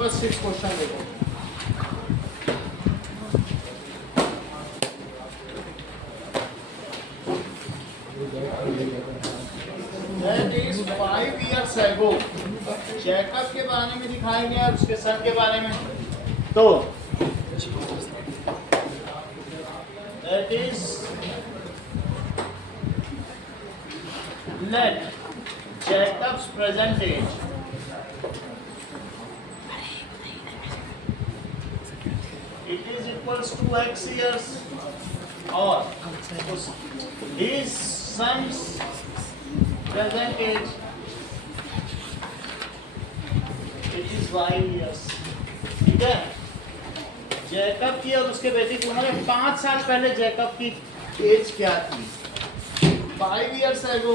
बस 6 क्वेश्चन देखो। That is 5 years ago. Jacob के बारे में दिखाया गया और उसके सन के बारे में। तो that is let Jacob's present age it is equals to x years or his son's present age it is y years। ठीक है, जैकब की और उसके बेटे की उम्र 5 साल पहले जैकब की एज क्या थी? 5 years ago,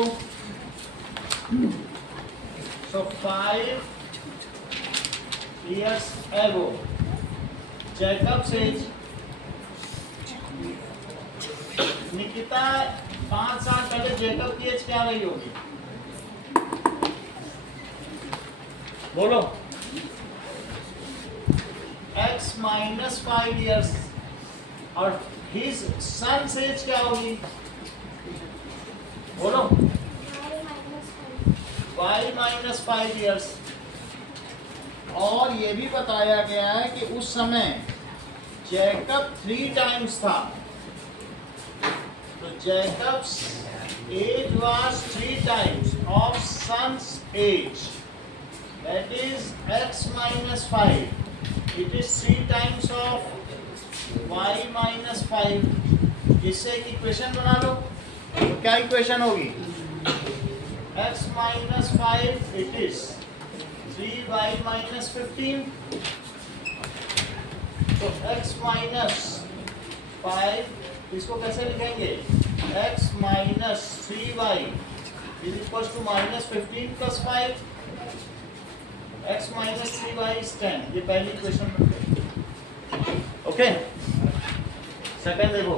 so 5 years ago Jacob's age, Nikita 5 साल पहले जैकब की एज क्या रही होगी? बोलो। x माइनस 5 years और his son's एज क्या होगी? बोलो। y minus 5 years। और ये भी बताया गया है कि उस समय जैकब 3 टाइम्स था, तो Jacob's age was 3 times of son's age, that is x minus 5, it is 3 times of y minus 5। इससे एक इक्वेशन बना लो। तो क्या इक्वेशन होगी? x minus 5 it is 3y minus 15। तो x माइनस 5 इसको कैसे लिखेंगे? x minus 3y is equal to minus 15 plus 5। x minus 3y is 10। ये पहली इक्वेशन बनती है। ओके, सेकंड देखो।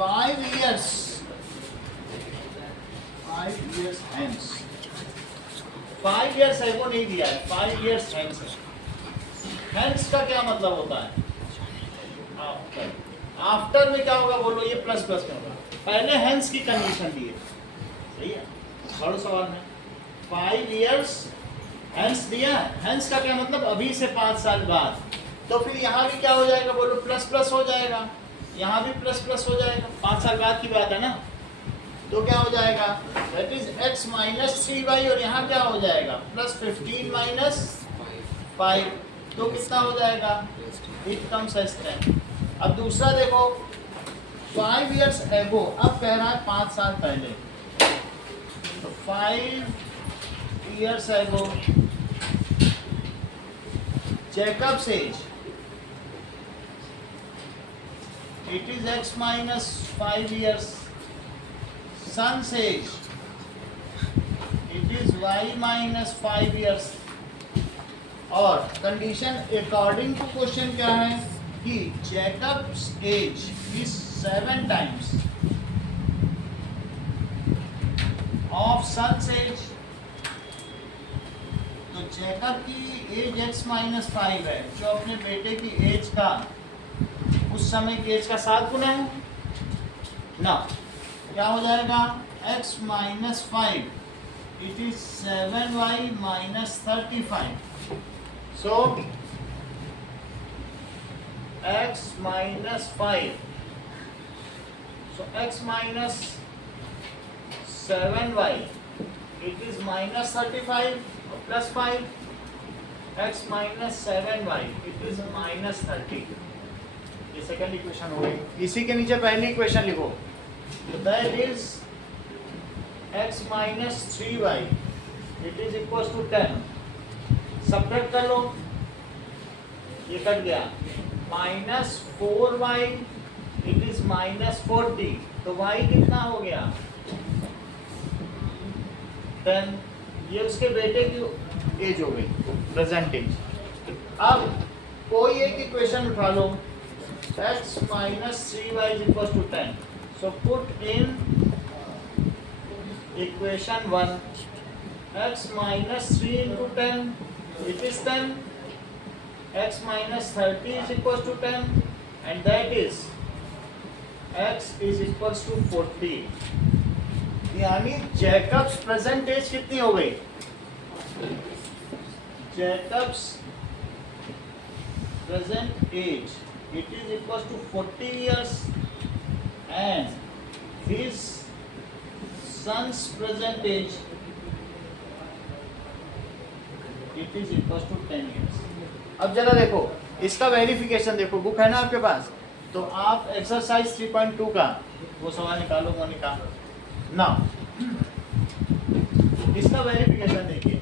5 years hence, 5 years ago नहीं दिया है, 5 years hence है। hence का क्या मतलब होता है? आफ्टर। आफ्टर में क्या होगा बोलो? ये प्लस प्लस में होगा। पहले hence की कंडीशन दी है, सही है? बड़ो सवाल में 5 years hence दिया। hence का क्या मतलब? अभी से 5 साल बाद। तो फिर यहाँ भी क्या हो जाएगा बोलो? प्लस प्लस हो जाएगा, यहाँ भी प्लस प्लस हो जाएगा। 5 साल बाद की बात है ना, तो क्या हो जाएगा? That is x minus 3y और यहाँ क्या हो जाएगा? Plus 15 minus 5। तो कितना हो जाएगा? It comes as 10। अब दूसरा देखो, 5 years ago, अब कह रहा है 5 साल पहले। तो 5 years ago Jacob's age it is x minus 5 years, son's age it is y minus 5 years। और कंडीशन अकॉर्डिंग टू क्वेश्चन क्या है कि Jacob's age is 7 times of son's age. तो जैकब की एज x माइनस 5 है, जो अपने बेटे की एज का उस समय की एज का 7 गुना है ना। क्या हो जाएगा? x minus 5 it is 7y minus 35। So x minus 5, so x minus 7y it is minus 35 plus 5, x minus 7y it is minus 30। ये सेकंड इक्वेशन हो गई। इसी के नीचे पहली इक्वेशन लिखो। That is x minus 3y it is equal to 10। Subtract कर लो, ये कट गया। Minus 4y it is minus 40। तो y कितना हो गया? 10। ये उसके बेटे की एज हो गई, प्रेजेंट एज। अब कोई एक इक्वेशन उठा लो, x minus 3y is equal to 10. So put in equation 1 x minus 3 into 10, it is 10. X minus 30 is equals to 10, and that is x is equals to 40. यानी Jacobs present as कितनी हो गई? Jacob's present age it is equals to 40 years and his son's present age it is equals to 10 years. अब जरा देखो इसका verification देखो, book है ना आपके पास, तो आप एक्सरसाइज 3.2 का वो सवाल निकालो मोनिका ना, इसका वेरिफिकेशन देखिए।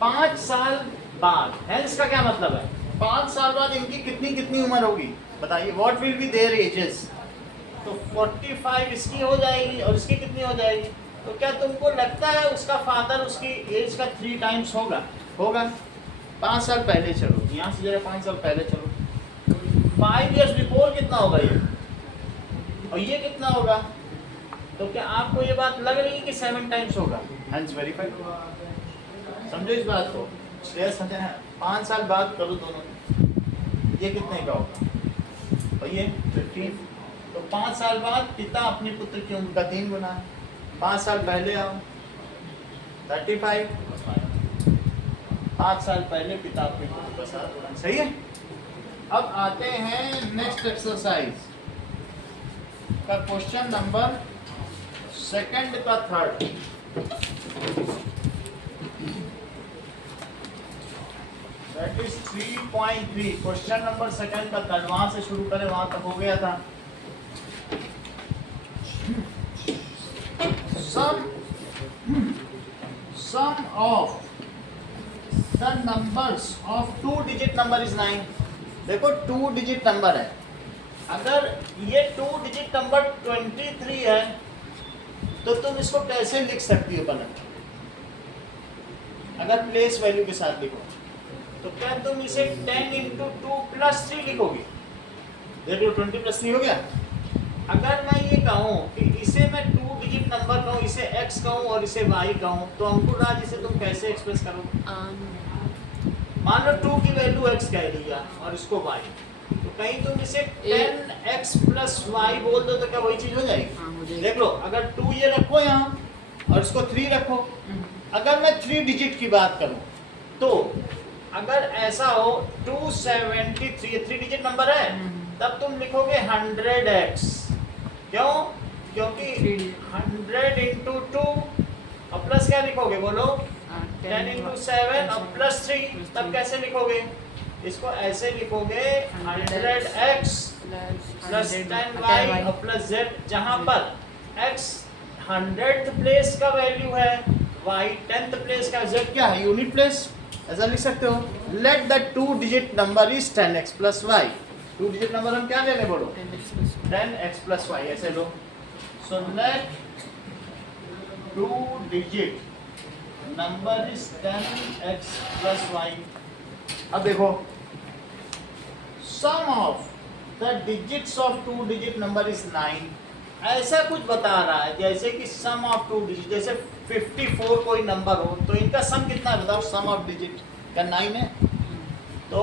5 साल बाद, हेंस का क्या मतलब है? 5 साल बाद इनकी कितनी कितनी उम्र होगी बताइए, what will be there edges? तो 45 इसकी हो जाएगी और इसकी कितनी हो जाएगी? तो क्या तुमको लगता है उसका फादर उसकी एज का 3 टाइम्स होगा? होगा। 5 साल पहले चलो, यहाँ से जरा 5 साल पहले चलो, 5 years बिफोर कितना होगा ये, और ये कितना होगा? तो क्या आपको ये बात लग रही है कि 7 टाइम्स होगा? Hence verify. समझो इस बात को, 5 साल बाद करो दोनों, ये कितने का होगा? और ये 15। तो 5 साल बाद पिता अपने पुत्र की उम्र का 3 गुना है। 5 साल पहले आओ 35, 5 साल पहले पिता अपने पुत्र का 7 गुना। सही है। अब आते हैं नेक्स्ट एक्सरसाइज का क्वेश्चन नंबर 2 का 3rd। That is 3.3 question number 2 का 3rd। वहां से शुरू करें, वहां तक हो गया था। Sum of the numbers of 2-digit number is 9। देखो 2 डिजिट नंबर है, अगर ये 2 डिजिट नंबर 23 है तो तुम इसको कैसे लिख सकती हो पलट? अगर प्लेस वैल्यू के साथ लिखो तो क्या तुम इसे 10 into 2 plus 3 लिखोगी? देख लो 20 plus 3 हो गया। अगर मैं ये कहूँ कि इसे मैं 2 डिजिट नंबर कहूँ, इसे x कहूँ और इसे y कहूँ, तो अंकुर राज इसे तुम कैसे एक्सप्रेस करोगे? मान लो 2 की वैल्यू x कह दिया और इसको y, तो कहीं तुम इसे 10x plus y बोल दो तो क्या वही चीज हो जाएगी? देख लो, अगर 2 ये रखो यहाँ और इसको 3 रखो। अगर मैं 3 डिजिट की बात करूँ तो अगर ऐसा हो 273, 3 डिजिट नंबर है, तब तुम लिखोगे 100x। क्यों? क्योंकि 100 into 2 और प्लस क्या लिखोगे बोलो? 10 into 7 और प्लस 3। तब कैसे लिखोगे इसको? ऐसे लिखोगे 100x प्लस 10y और प्लस z, जहां पर x 100th प्लेस का वैल्यू है, y 10th प्लेस का, z क्या है? Unit place. ऐसा लिख सकते हो। Let the 2 digit number is 10x plus y। 2 digit number हम क्या ले लें बोलो? 10x plus y। ऐसे लो। So let 2 digit number is 10x plus y। अब देखो, sum of the digits of 2 digit number is 9। ऐसा कुछ बता रहा है जैसे कि सम ऑफ 2 डिजिट, जैसे 54 कोई नंबर हो तो इनका सम कितना है बताओ? सम ऑफ डिजिट का 9 है। तो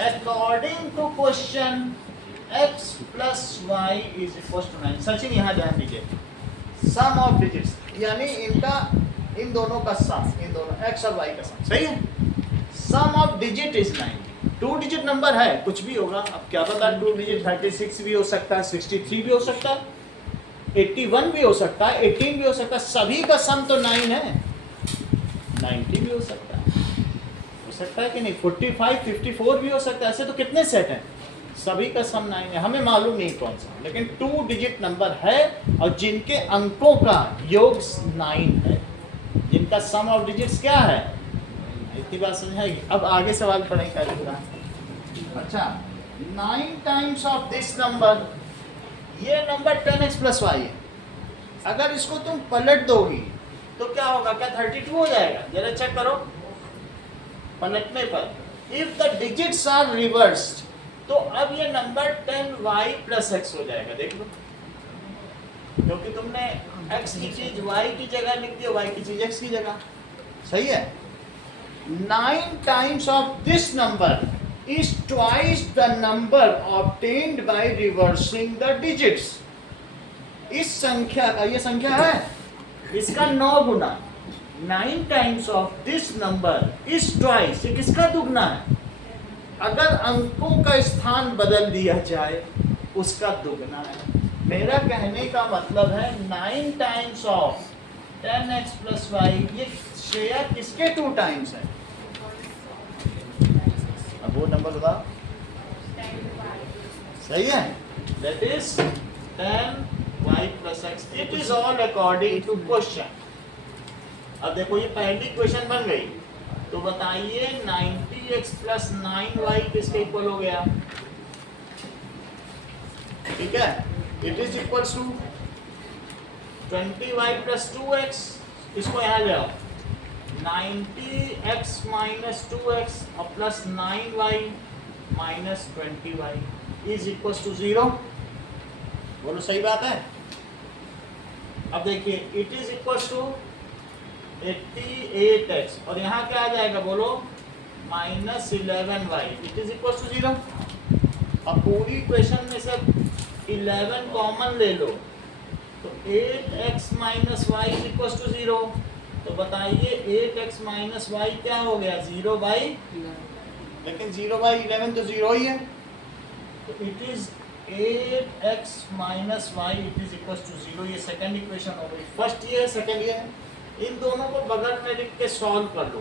according to question x plus y is equal to 9। Sachin यहाँ ध्यान दीजिए, सम ऑफ डिजिट्स यानी इनका, इन दोनों का सम, इन दोनों x और y का सम। सही है। Sum of digit is 9। 2 digit number है, कुछ भी होगा। अब क्या पता 2 डिजिट 36 भी हो सकता है, 63 भी हो सकता है, 81 भी हो सकता है, 18 भी हो सकता है। सभी का सम तो 9 है। 90 भी हो सकता है कि नहीं? 45, 54 भी हो सकता है। ऐसे तो कितने सेट हैं? सभी का सम 9 है। हमें मालूम नहीं कौन सा, लेकिन 2 डिजिट नंबर है और जिनके अंकों का योग 9 है, जिनका सम ऑफ डिजिट्स क्या है? इतनी बात समझाएगी। अब आगे सवाल पढ़ें क्या लिख रहा है। अच्छा, 9 टाइम्स ऑफ दिस नंबर, ये नंबर 10x प्लस y है। अगर इसको तुम पलट दोगी तो क्या होगा? क्या 32 हो जाएगा? जरा चेक करो पलटने पर। If the digits are reversed, तो अब ये नंबर 10y प्लस x हो जाएगा। देख लो, क्योंकि तुमने x की चीज y की जगह लिख दी, y की चीज x की जगह। सही है। 9 times of this number is twice the number obtained by reversing the digits। इस संख्या का, ये संख्या है, इसका 9 गुना, 9 times of this number is twice, ये किसका दुगना है? अगर अंकों का स्थान बदल दिया जाए उसका दुगना है। मेरा कहने का मतलब है 9 times of 10x plus y, ये शेयर किसके 2 टाइम्स है? अब वो नंबर बताओ। सही है, that is 10y plus x, it is all according to question। अब देखो ये पहली क्वेश्चन बन गई, तो बताइए 90x plus 9y किसके इक्वल हो गया? ठीक है, it is equal to 20y plus 2x, इसको यहाँ ले आओ, 90x minus 2x और plus 9y minus 20y is equals to 0। बोलो सही बात है। अब देखिए it is equals to 88x और यहाँ क्या आ जाएगा बोलो, minus 11y, it is equals to 0। अब पूरी इक्वेशन में से 11 कॉमन ले लो, तो 8x minus y is equals to 0। तो बताइए 8x माइनस वाई क्या हो गया? 0/11। लेकिन 0/11 तो 0 ही है, तो it is 8x minus y it is equals to 0। ये सेकंड इक्वेशन हो गई। फर्स्ट ये है, सेकंड ये है, इन दोनों को बगल में लिख के सॉल्व कर लो।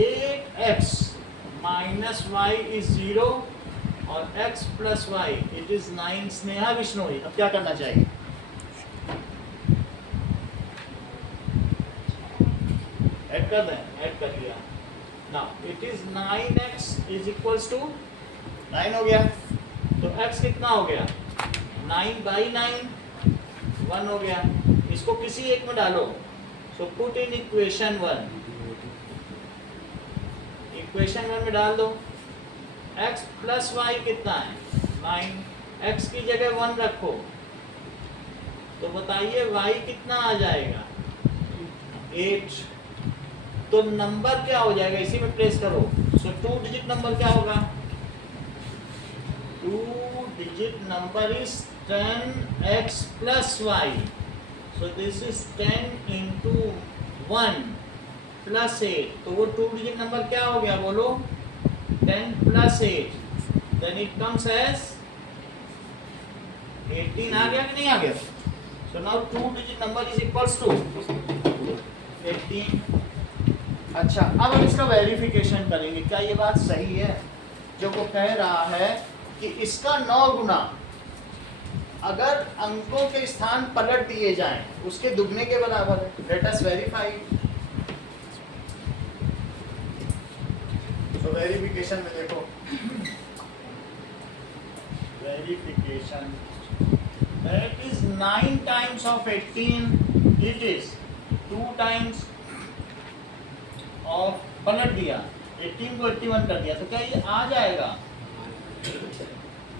8x माइनस वाई इज 0 और x plus Y it is 9। Sneha Vishnoi, अब क्या करना चाहिए? ऐड कर दें, ऐड कर दिया। Now it is 9x is equals to 9 हो गया, तो x कितना हो गया? 9/9, 1 हो गया। इसको किसी एक में डालो, so put in equation 1। Equation 1 में डाल दो, x प्लस वाई कितना है? 9। x की जगह 1 रखो, तो बताइए y कितना आ जाएगा? 8। तो नंबर क्या हो जाएगा? इसी में प्लेस करो। सो 2 डिजिट नंबर क्या होगा? 2 digit number is 10x plus y. So this is 10 into 1 plus 8. तो वो 2 डिजिट नंबर क्या हो गया बोलो? 10 plus 8. Then it comes as 18। आ गया कि नहीं आ गया? So now 2 digit number is equals to 18। अच्छा, अब हम इसका वेरिफिकेशन करेंगे, क्या ये बात सही है जो वो कह रहा है कि इसका 9 गुना अगर अंकों के स्थान पलट दिए जाएं उसके दुगने के बराबर है। Let us verify. तो वेरिफिकेशन में देखो, verification that is 9 times of 18, it is 2 times of, पलट दिया 18 को 81 कर दिया, तो क्या ये आ जाएगा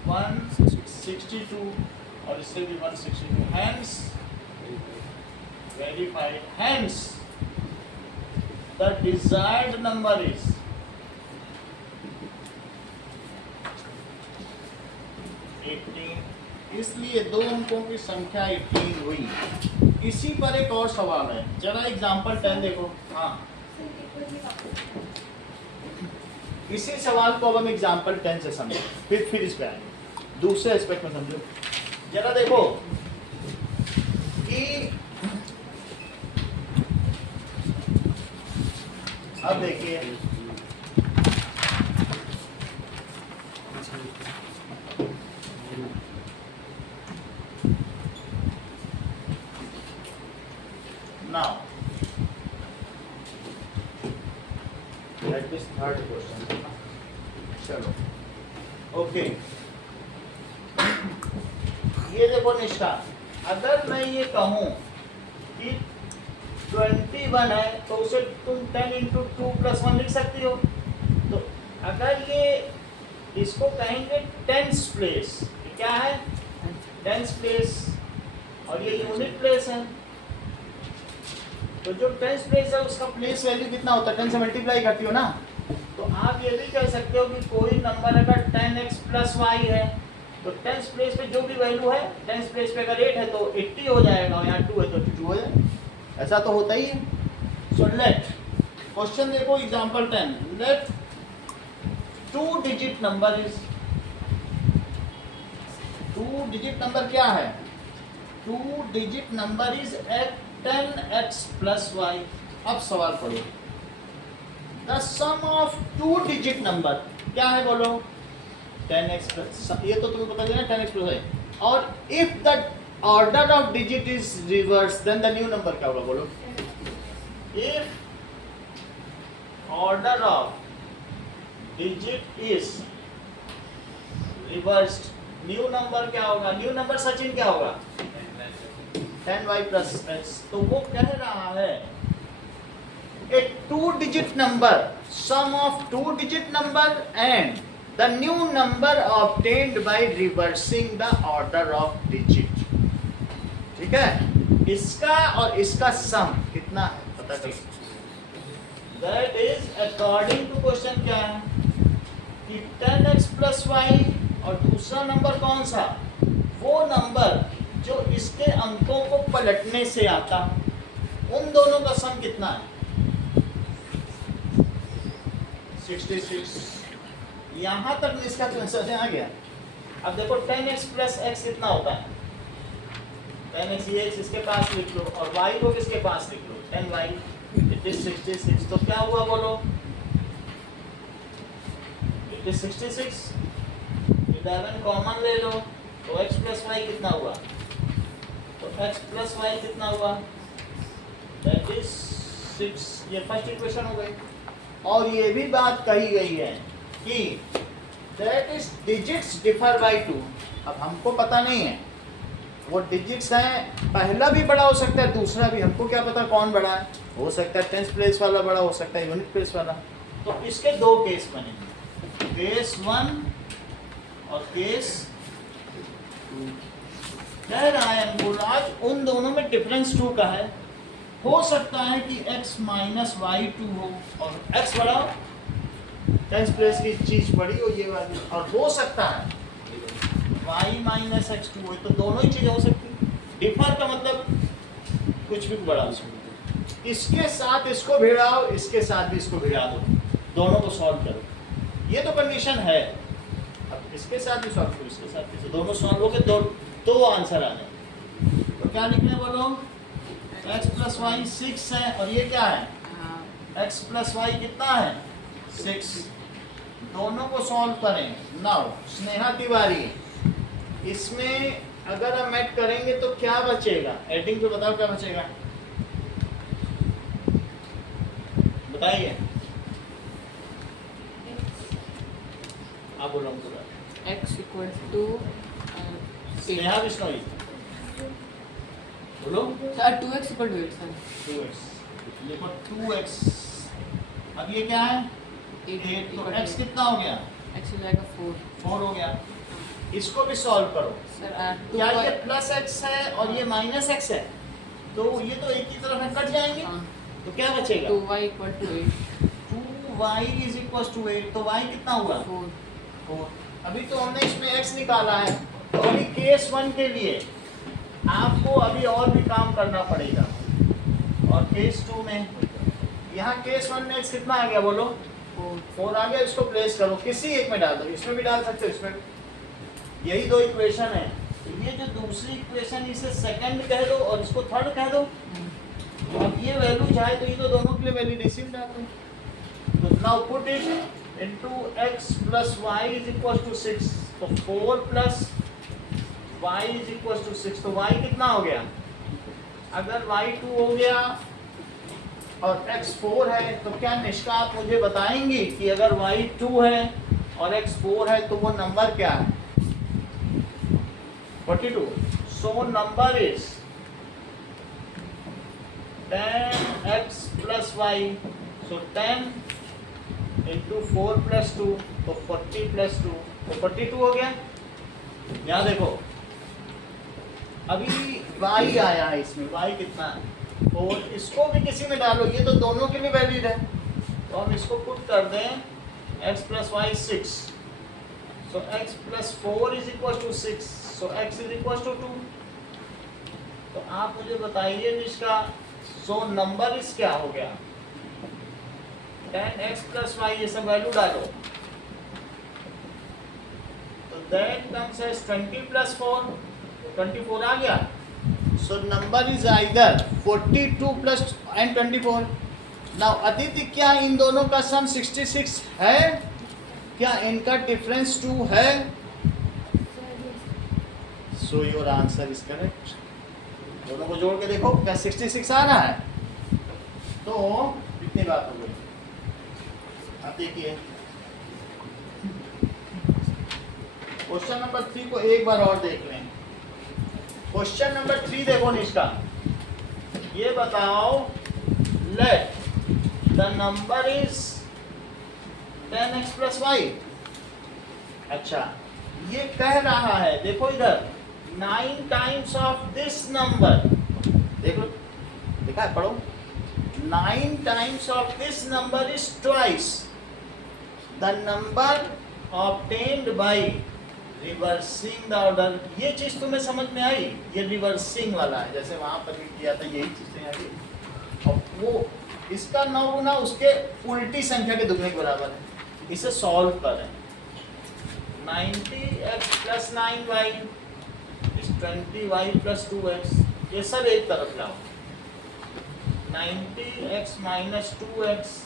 162 और इससे भी 162। Hence verified, hence the desired number is 18। इसलिए दो अंकों की संख्या 18 हुई। इसी पर एक और सवाल है, जरा एग्जांपल 10 देखो। हाँ, इसी सवाल को अब हम एग्जांपल 10 से समझो, फिर इस पे आएंगे। दूसरे एस्पेक्ट में समझो, जरा देखो कि अब देखिए नाउ this third question। चलो ओके, ये देखो निष्ठा, अगर मैं ये कहूं कि 21 है तो उसे तुम 10 into 2 plus 1 लिख सकती हो। तो अगर ये इसको कहेंगे टेंस प्लेस, क्या है टेंस प्लेस, और ये यूनिट प्लेस है। तो जो टेंस प्लेस है उसका प्लेस वैल्यू कितना होता है? 10 से मल्टीप्लाई करती हो ना, तो आप ये भी कह सकते हो कि कोई नंबर अगर 10x प्लस y है तो टेंस प्लेस पे जो भी वैल्यू है, टेंस प्लेस पे अगर 8 है तो 80 हो जाएगा, और यहाँ 2 है तो 2 हो जाएगा। ऐसा तो होता ही है। सो लेट क्वेश्चन देखो, example 10, let 2 digit number is, 2 digit number क्या है? 2 digit number is 10x plus y। अब सवाल पढ़ो, the sum of 2 digit number क्या है बोलो? 10x प्लस, ये तो तुम्हें पता है ना 10x प्लस y। और if the order of digit is reverse then the new number क्या होगा बोलो? If order of digit is reversed, new number क्या होगा? न्यू नंबर सचिन क्या होगा? 10y plus x। तो वो कह रहा है a 2 digit number, sum of 2 digit number and the new number obtained by reversing the order of digit। ठीक है, इसका और इसका सम कितना है पता करो। That is according to question क्या है कि 10x plus y, और दूसरा नंबर कौन सा? वो नंबर जो इसके अंकों को पलटने से आता, उन दोनों का सम कितना है? 66। यहां तक इसका आंसर आ गया। अब देखो 10x प्लस x कितना होता है? 10x ये x इसके पास लिख लो और y को किसके पास लिख लो? 10y, it is 66। तो क्या हुआ बोलो? It is 66। 11 कॉमन ले लो तो x प्लस y कितना हुआ? तो x प्लस y कितना हुआ? That is 6। ये फर्स्ट इक्वेशन हो गई। और ये भी बात कही गई है कि that is digits differ by 2। अब हमको पता नहीं है वो डिजिट्स हैं, पहला भी बड़ा हो सकता है, दूसरा भी, हमको क्या पता कौन बड़ा है? हो सकता है टेंस प्लेस वाला बड़ा, हो सकता है यूनिट प्लेस वाला। तो इसके दो केस बनेंगे, केस 1 और केस 2। कह रहा है अंकुराज उन दोनों में डिफरेंस 2 का है। हो सकता है कि x माइनस वाई 2 हो और x बड़ा हो, टेंस प्लेस की चीज बड़ी हो ये वाली, और हो सकता है y माइनस एक्स 2 हो। तो दोनों ही चीजें हो सकती। डिफर का मतलब कुछ भी बड़ा हो सकता। इसके साथ इसको भिड़ाओ, इसके साथ भी इसको भिड़ा दो, दोनों को सॉल्व करो, ये तो कंडीशन है। अब इसके साथ भी सॉल्व करो, इसके साथ भी, दोनों सॉल्व हो गए, दो आंसर आ गए। तो क्या लिखने बोलो? x प्लस वाई 6 है, और ये क्या है? x प्लस वाई कितना है? 6। दोनों को सॉल्व करें। नाउ स्नेहा तिवारी, इसमें अगर हम ऐड करेंगे तो क्या बचेगा? एडिंग पे बताओ क्या बचेगा, बताइए। आप बोलो x equals to Sneha Bishnoi बोलो। Sir 2x equal to 8 sir. 2x देखो 2x, अब ये क्या है? 8। तो x कितना हो गया? x हो जाएगा 4 हो गया। इसको भी सॉल्व करो सर। क्या ये प्लस x है और ये माइनस x है, तो ये तो एक ही तरफ है, कट जाएंगे। तो क्या बचेगा? 2y equal to 8। 2y is equals to 8। तो y कितना हुआ? 4। अभी तो हमने इसमें x निकाला है, तो अभी केस 1 के लिए आपको अभी और भी काम करना पड़ेगा। और केस 2 में, यहाँ केस 1 में x कितना आ गया बोलो? 4 आ गया। इसको प्लेस करो, किसी एक में डाल दो, इसमें भी डाल सकते हो, इसमें भी। यही दो इक्वेशन है। तो ये जो दूसरी इक्वेशन, इसे सेकंड कह दो और इसको थर्ड कह दो। अब ये वैल्यू चाहे तो ये तो दोनों के लिए वैलिडेशन डाल दो। तो now put it into x plus y is equal to 6। तो 4 plus y is equal to 6। तो y कितना हो गया? अगर y 2 हो गया और x 4 है, तो क्या निष्का आप मुझे बताएंगे कि अगर y 2 है और x 4 है तो वो नंबर क्या है? 42। So number is 10x plus y. So 10 into 4 plus 2, तो 40 plus 2, तो 42 हो गया। यहाँ देखो अभी y आया है इसमें, y कितना है 4, इसको भी किसी में डालो, ये तो दोनों के लिए वैलिड है, तो हम इसको पुट कर दें x plus y 6, so x plus 4 is equal to 6, so x is equal to 2। तो आप मुझे बताइए इसका सो नंबर इस क्या हो गया, 10x plus y, ये सब वैल्यू डालो, तो दैट कम्स एज 20 plus 4, 24 आ गया। So number is either 42 plus and 24। Now Aditi, क्या इन दोनों का सम 66 है? क्या इनका डिफरेंस 2 है? So your answer is correct. दोनों को जोड़ के देखो, क्या 66 आ रहा है? तो कितनी बात हो गई? अब देखिए क्वेश्चन नंबर 3 को एक बार और देख लें। क्वेश्चन नंबर 3 देखो निष्का, ये बताओ let the number is 10x plus y। अच्छा, ये कह रहा है, देखो इधर 9 times of this number, देखो लिखा है, पढ़ो, 9 times of this number is twice the number obtained by reversing the order। ये चीज तुम्हें समझ में आई? ये रिवर्सिंग वाला है, जैसे वहां पर भी किया था, यही चीजें आई। और वो इसका 9 गुना उसके उल्टी संख्या के दुगने के बराबर है। इसे सॉल्व करें, 90x plus 9y is 20y plus 2x, ये सब एक तरफ लाओ, 90x minus 2x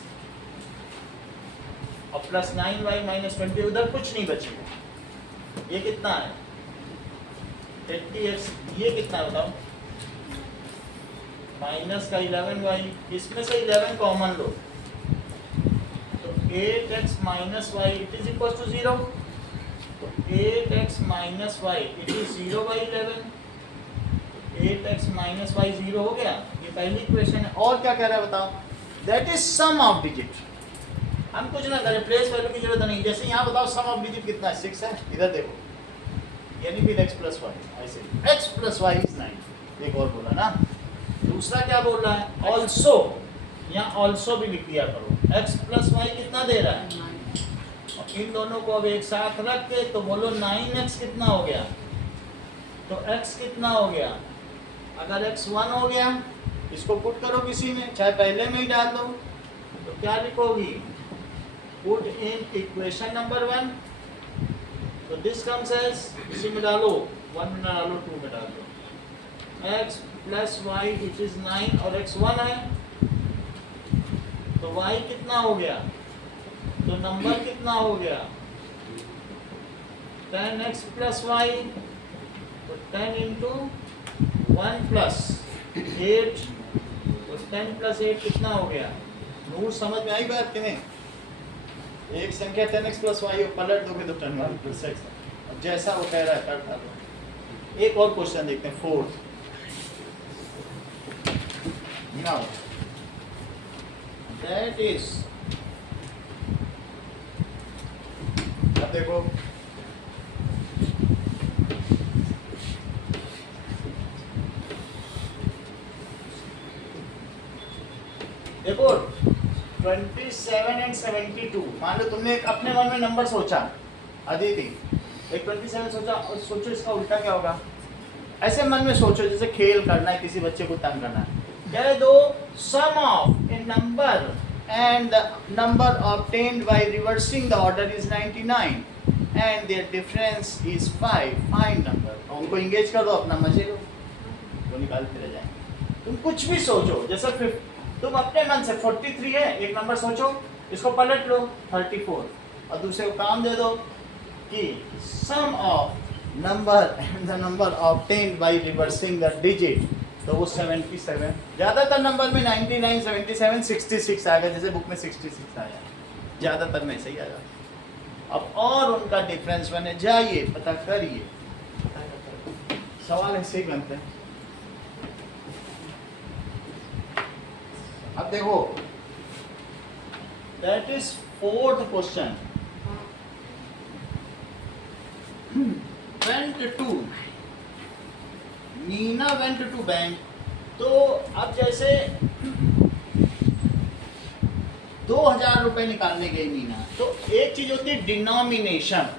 और प्लस 9y minus 20, उधर कुछ नहीं बचेगा। ये कितना है 80x, ये कितना है बताओ, माइनस का 11y, इसमें से 11 कॉमन लो, तो 8x minus y it is equal to 0, तो 8x minus y it is 0 by 11, 8x minus y 0 हो गया। ये पहली इक्वेशन है। और क्या कह रहा है बताओ, that is sum of digit. हम कुछ ना करें, प्लेस वैल्यू की जरूरत नहीं। जैसे यहाँ बताओ सम ऑफ डिजिट कितना है, 6 है, इधर देखो, यानी फिर x plus y, ऐसे x plus y is 9। एक और बोला ना, दूसरा क्या बोल रहा है, ऑल्सो, यहाँ ऑल्सो भी लिख दिया करो, x plus y कितना दे रहा है, और इन दोनों को अब एक साथ रख के तो बोलो 9x कितना हो गया, तो x कितना हो गया, अगर x 1 हो गया, इसको पुट करो किसी में, चाहे पहले में ही डाल दो, तो क्या लिखोगी, पुट इन इक्वेशन नंबर 1, तो दिस कम्स एज, इसी में डालो, 1 में डालो, 2 में डाल दो, x plus y which is 9 और x 1 है, तो y कितना हो गया, तो नंबर कितना हो गया 10x plus y, तो 10 into 1 plus 8, तो 10 plus 8 कितना हो गया। नूर समझ में आई बात कि नहीं? एक संख्या 10x plus y पलट दोगे तो 10 plus x, जैसा वो कह रहा है कर डालो। एक और क्वेश्चन देखते हैं, 4th। Now that is, अब देखो देखो 27 and 72, मान लो तुमने एक अपने मन में नंबर सोचा, अदिति एक 27 सोचा, और सोचो इसका उल्टा क्या होगा। ऐसे मन में सोचो जैसे खेल करना है, किसी बच्चे को तंग करना है। कह दो sum of a number and the number obtained by reversing the order is 99 and their difference is 5, find number. उनको इंगेज कर दो, अपना मजे लो, वो निकाल फिर जाएंगे। तुम कुछ भी सोचो, जैसे तुम अपने मन से 43 है, एक नंबर सोचो, इसको पलट लो 34, और दूसरे को काम दे दो कि sum of number and the number obtained by reversing the digit, तो वो 77। ज़्यादातर नंबर में 99, 77, 66 आएगा, जैसे बुक में 66 आया, ज़्यादातर में सही आएगा। अब और उनका डिफरेंस बने, जाइए पता करिए, सवाल ऐसे ही बनते हैं। अब देखो, that is 4th question. went to Meena went to bank, तो अब जैसे 2000 रुपए निकालने गई मीना, तो एक चीज होती है डिनोमिनेशन,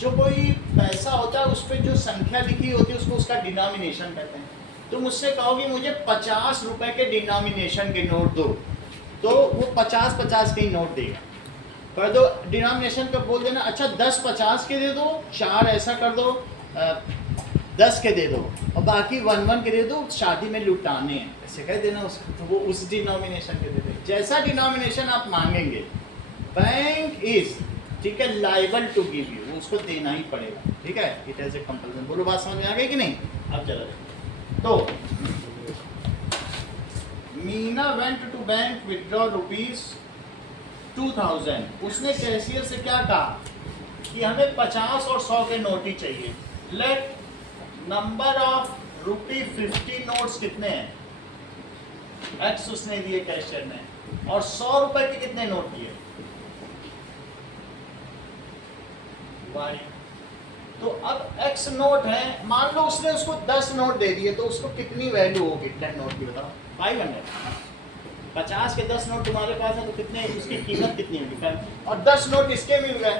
जो कोई पैसा होता है उस पर जो संख्या लिखी होती है उसको उसका डिनोमिनेशन कहते हैं। तो मुझसे कहोगे मुझे 50 रुपए के डिनोमिनेशन के नोट दो, तो वो 50-50 के ही नोट देगा। कर दो डिनोमिनेशन का बोल देना, अच्छा 10 50 के दे दो, 4 ऐसा कर दो 10 के दे दो, और बाकी 1-1 के दे दो, शादी में लुटाने हैं, ऐसे कह देना उसको, तो वो उस डिनोमिनेशन के दे दे। जैसा डिनोमिनेशन आप मांगेंगे, बैंक इज, ठीक है, लाइबल टू गिव यू, उसको देना ही पड़ेगा, ठीक है, इट हैज ए कंपल्सन। बोलो बात समझ में आ गई कि नहीं? अब चलो तो Meena went to bank withdraw ₹2000, उसने कैशियर से क्या कहा कि हमें 50 और 100 के नोट ही चाहिए। लेट नंबर ऑफ ₹50 नोट्स कितने हैं, एक्स उसने दिए कैशियर ने, और 100 रुपए के कितने नोट दिए, वाई। तो अब एक्स नोट है, मान लो उसने उसको 10 नोट दे दिए, तो उसको कितनी वैल्यू होगी 10 नोट की, बताओ? 500। 50 के 10 नोट तुम्हारे पास है तो कितने, उसकी कीमत कितनी होगी, और 10 नोट इसके मिल गए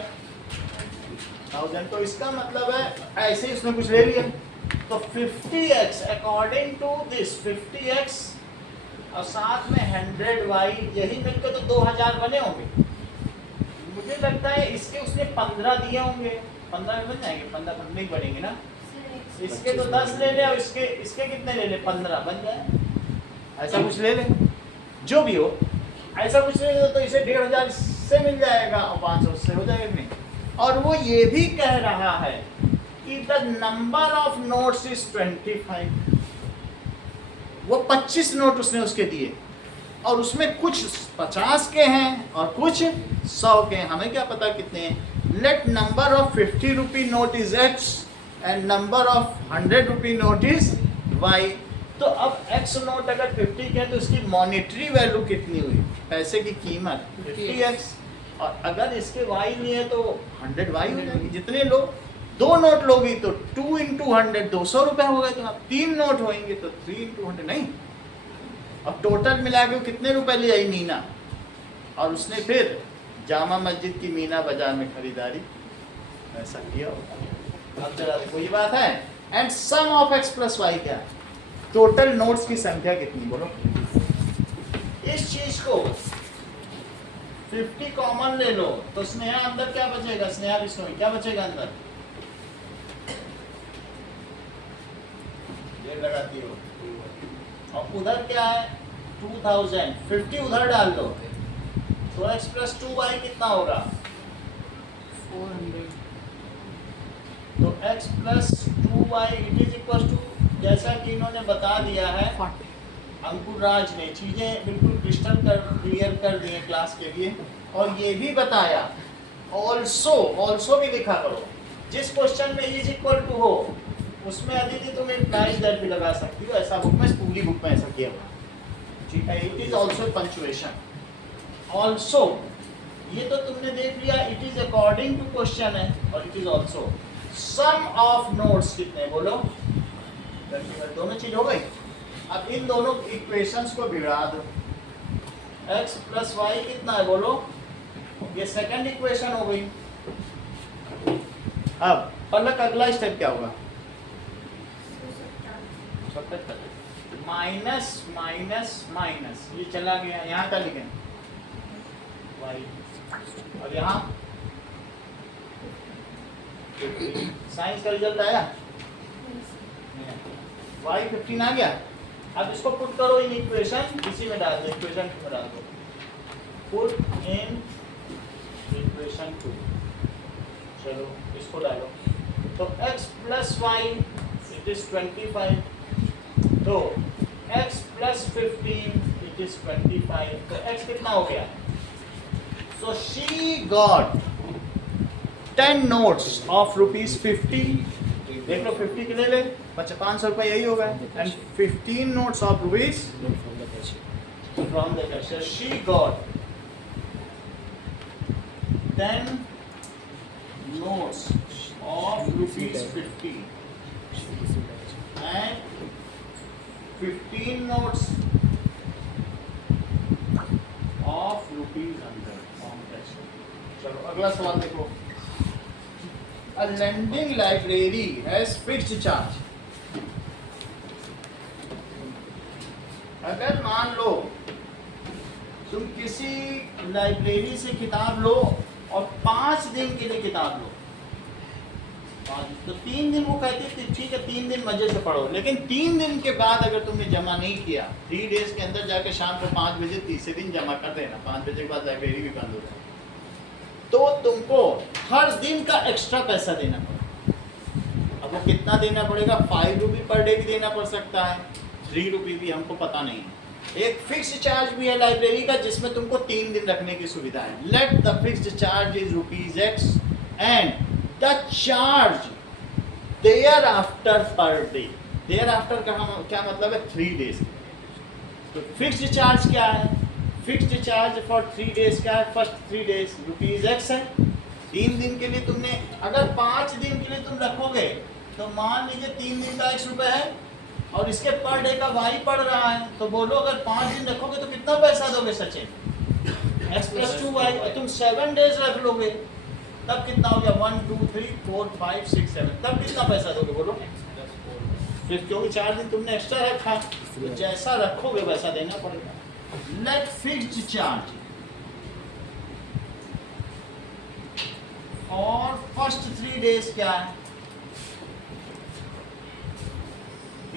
1000, तो इसका मतलब है ऐसे ही उसने कुछ ले लिया। तो 50x according to this 50x और साथ में 100y, यही मिलकर तो 2000 बने होंगे। मुझे लगता है इसके उसने 15 दिए होंगे, 15 बन जाएंगे, 15 नहीं बनेंगे ना, इसके तो 10 ले ले और इसके कितने ले ले, 15 बन जाए, ऐसा कुछ ले ले, जो भी हो ऐसा कुछ ले ले, तो इसे 1500 से मिल जाएगा और 500 से हो जाएगा नहीं। और वो ये भी कह रहा है कि the number of notes is 25, वो 25 नोट उसने उसके दिए, और उसमें कुछ 50 के हैं और कुछ 100 के हैं, हमें क्या पता कितने हैं। Let number of 50 rupee note is x and number of 100 rupee note is y। तो अब x नोट अगर 50 के हैं तो इसकी मॉनेटरी वैल्यू कितनी हुई, पैसे की कीमत 50x, और अगर इसके y लिए तो 100y हो जाएगी। जितने लोग 2 नोट लोगी तो 2 × 100 200 रुपए हो गए, तो आप 3 नोट होंगे तो 3 × 100 नहीं। अब टोटल मिला के कितने रुपए ले आई मीना, और उसने फिर जामा मस्जिद की मीना बाजार में खरीदारी ऐसा किया होगा। अब जरा वही बात है, and sum of x + y क्या, टोटल नोट्स की संख्या कितनी, बोलो? इस चीज को 50 कॉमन ले लो तो स्नेहा अंदर क्या बचेगा, स्नेहा बिश्नोई क्या बचेगा अंदर, ये लगाती हो, और उधर क्या है 2000, 50 उधर डाल दो, तो x + 2y कितना होगा, 400। तो x + 2y it is equal to, जैसा कि इन्होंने बता दिया है 40। अंकुर राज ने, चीजें बिल्कुल क्रिस्टल क्लियर कर दी है क्लास के लिए, और ये भी बताया ऑल्सो भी लिखा करो, जिस क्वेश्चन में इज इक्वल टू हो उसमें अदिति तुम एक नाइस दैट भी लगा सकती हो, ऐसा बुक में, पूरी बुक में ऐसा किया हुआ, ठीक है। It is also punctuation, also ये तो तुमने देख लिया, it is according to question है, और it is also sum of notes कितने, बोलो? दोनों चीज हो गई। अब इन दोनों इक्वेशंस को भिड़ा दो, x + y कितना है, बोलो? ये सेकंड इक्वेशन हो गई। अब पलक अगला स्टेप क्या होगा, माइनस माइनस माइनस, ये चला गया, यहाँ का लिखें y, और यहाँ साइंस का रिजल्ट आया, y 15 आ गया। अब इसको पुट करो इन इक्वेशन, इसी में डाल दो, इक्वेशन 2 में डाल दो, पुट इन इक्वेशन 2, चलो इसको डालो, तो x + y इट इज 25, तो x + 15 इट इज 25, तो x कितना हो गया, so she got 10 notes of ₹50, देख लो 50 के ले ले, 500 रुपये यही होगा, and 15 notes of rupees from the cashier. She got 10 notes of ₹50 and 15 notes of ₹100 on cash. चलो अगला सवाल देखो. A lending library has fixed charge. अगर मान लो तुम किसी लाइब्रेरी से किताब लो और 5 दिन के लिए किताब लो, तो 3 दिन वो कहती थी ठीक है 3 दिन मजे से पढ़ो, लेकिन 3 दिन के बाद अगर तुमने जमा नहीं किया, 3 डेज के अंदर जाके शाम को 5 बजे तीसरे दिन जमा कर देना, 5 बजे के बाद लाइब्रेरी भी बंद हो जाए, तो तुमको हर दिन का एक्स्ट्रा पैसा देना पड़ेगा. अब वो कितना देना पड़ेगा? 5 रुपये पर डे भी देना पड़ सकता है, 3 रुपये भी, हमको पता नहीं है. एक फिक्स चार्ज भी है लाइब्रेरी का जिसमें तुमको 3 दिन रखने की सुविधा है. Let the fixed charge is ₹X and the charge thereafter per day. Thereafter का क्या मतलब है? 3 डेज. तो फिक्स्ड चार्ज क्या है? फिक्स्ड चार्ज फॉर 3 डेज क्या है? फर्स्ट 3 डेज ₹X है. 3 दिन के लिए तुमने, अगर 5 दिन के लिए तुम रखोगे तो मान लीजिए 3 दिन का ₹X है और इसके पर डे का Y पड़ रहा है, तो बोलो अगर 5 दिन रखोगे तो कितना पैसा दोगे सचिन? X + 2Y. और तुम 7 डेज रख लोगे तब कितना हो गया? 1 2 3 4 5 6 7. तब कितना पैसा दोगे बोलो? फिर क्योंकि 4 दिन तुमने एक्स्ट्रा रखा, तो जैसा रखोगे वैसा देना पड़ेगा. लेट फिक्स्ड चार्ज और फर्स्ट 3 डेज क्या है?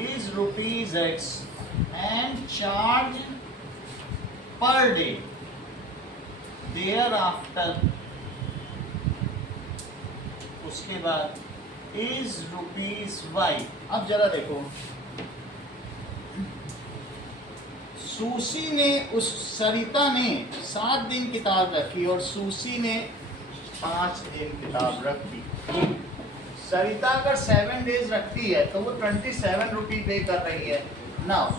is ₹X and charge per day thereafter. उसके बाद is ₹Y. अब जरा देखो, सूसी ने, उस सरिता ने 7 दिन किताब रखी और सूसी ने 5 दिन किताब रखी. सरिता अगर 7 डेज रखती है तो वो 27 रुपये पे कर रही है. Now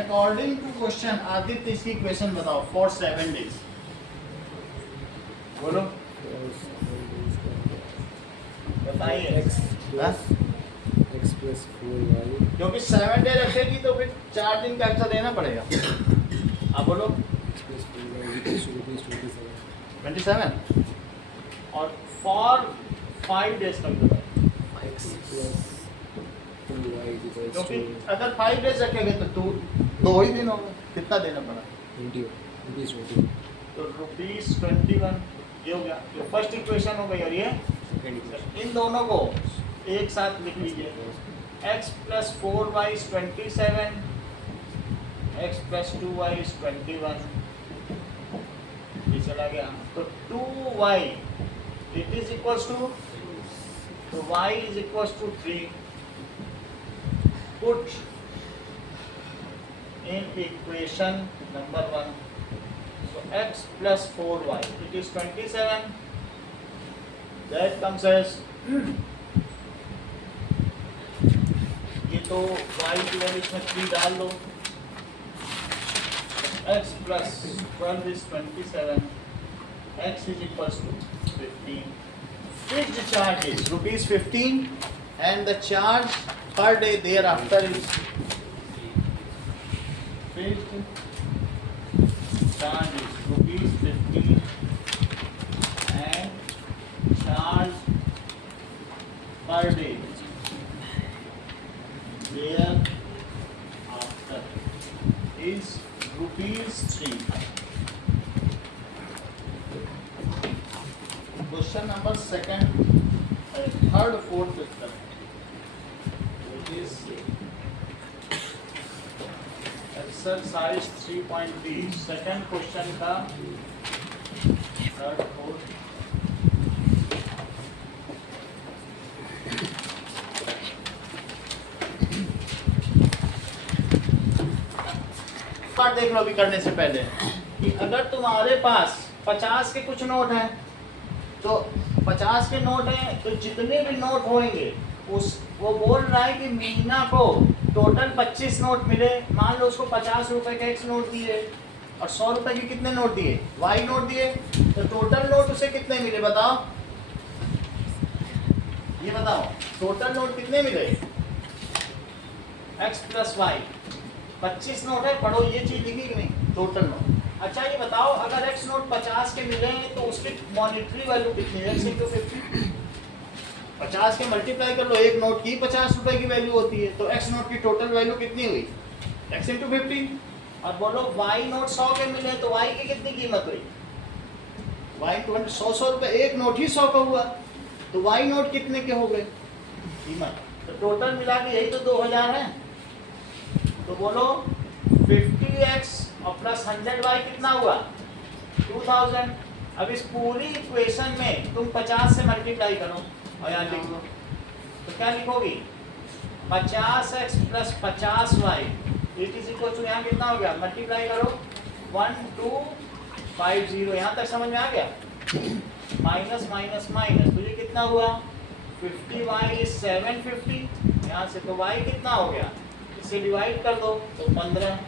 according to question, Aditya इसकी क्वेश्चन बताओ. फॉर 7 डेज बोलो, बताइए. X + 4Y. क्योंकि 7 डे रखेगी तो फिर 4 दिन का एक्स्ट्रा देना पड़ेगा. आप बोलो. X + 4Y = ₹27. 27 और फॉर 5 डेज तक दो. X + 2Y = क्योंकि अगर 5 डेज रखेंगे तो 2 ही दिन होंगे, कितना देना पड़ा? 20. तो ₹21 ये हो गया. ये फर्स्ट इक्वेशन हो गई और ये इन दोनों को एक साथ लिख लीजिए. X + 4Y is 27, X + 2Y is 21. ये चला गया. तो 2Y it is equals to, so Y is equals to 3. Put in equation number 1. So X + 4Y, it is 27. That comes as ये तो Y की वैल्यू इसमें 3 डाल दो. X + 12 is 27. X is equals to 15. Fixed charge is ₹15 and the charge per day thereafter is fixed charge is ₹15 and charge per day thereafter is ₹3. Question number 2, 3rd, 4th Uttar, which is exercise 3.3. Second question का 3rd, 4th. Part देख लो अभी करने से पहले कि अगर तुम्हारे पास 50 के कुछ नोट हैं, तो 50 के नोट हैं तो जितने भी नोट होंगे उस वो बोल रहा है कि मीना को टोटल 25 नोट मिले. मान लो उसको 50 रुपए के X नोट दिए और 100 रुपए के कितने नोट दिए? Y नोट दिए. तो टोटल नोट उसे कितने मिले बताओ? ये बताओ टोटल नोट कितने मिले? x plus Y. 25 नोट है, पढ़ो ये चीज लिखी कि नहीं, टोटल नोट। अच्छा ये बताओ अगर x नोट 50 के मिले तो उसकी मॉनिटरी वैल्यू कितनी है? x इंटू 50, 50 के मल्टीप्लाई कर लो, एक नोट की 50 रुपए की वैल्यू होती है, तो x नोट की टोटल वैल्यू कितनी हुई? x into 50। और बोलो y नोट 100 के मिले तो y की कितनी कीमत हुई? y 100 रुपए, एक नोट ही 100 का हुआ, तो y नोट कितने के हो गए कीमत? तो टोटल मिला के यही तो 2000 है। तो बोलो 50x और प्लस 100y कितना हुआ? 2000। अब इस पूरी इक्वेशन में तुम 50 से मल्टीप्लाई करो और यहाँ लिख दो, तो क्या लिखोगी? 50x plus 50y it is equal to, यहाँ कितना हो गया? मल्टीप्लाई करो 1250। यहाँ तक समझ में आ गया? माइनस माइनस माइनस, तो ये कितना हुआ? 50y is 750। यहाँ से तो y कितना हो गया? इसे डिवाइड कर दो तो 15।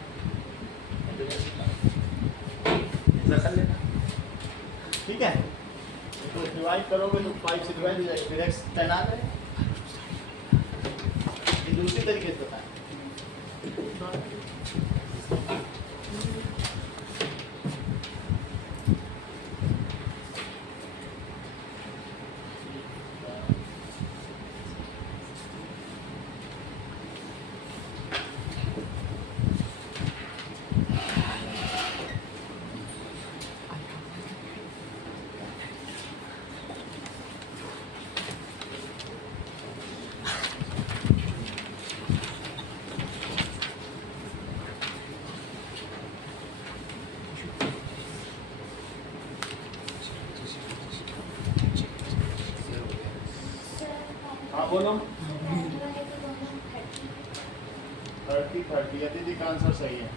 ऐसा कर लेना, ठीक है? तो डिवाइड करोगे तो 5 से डिवाइड हो जाएगा, फिर x 10 आ जाएगा। ये दूसरी तरीके से बताएं। हाँ बोलो। 30 यदि का आंसर सही है।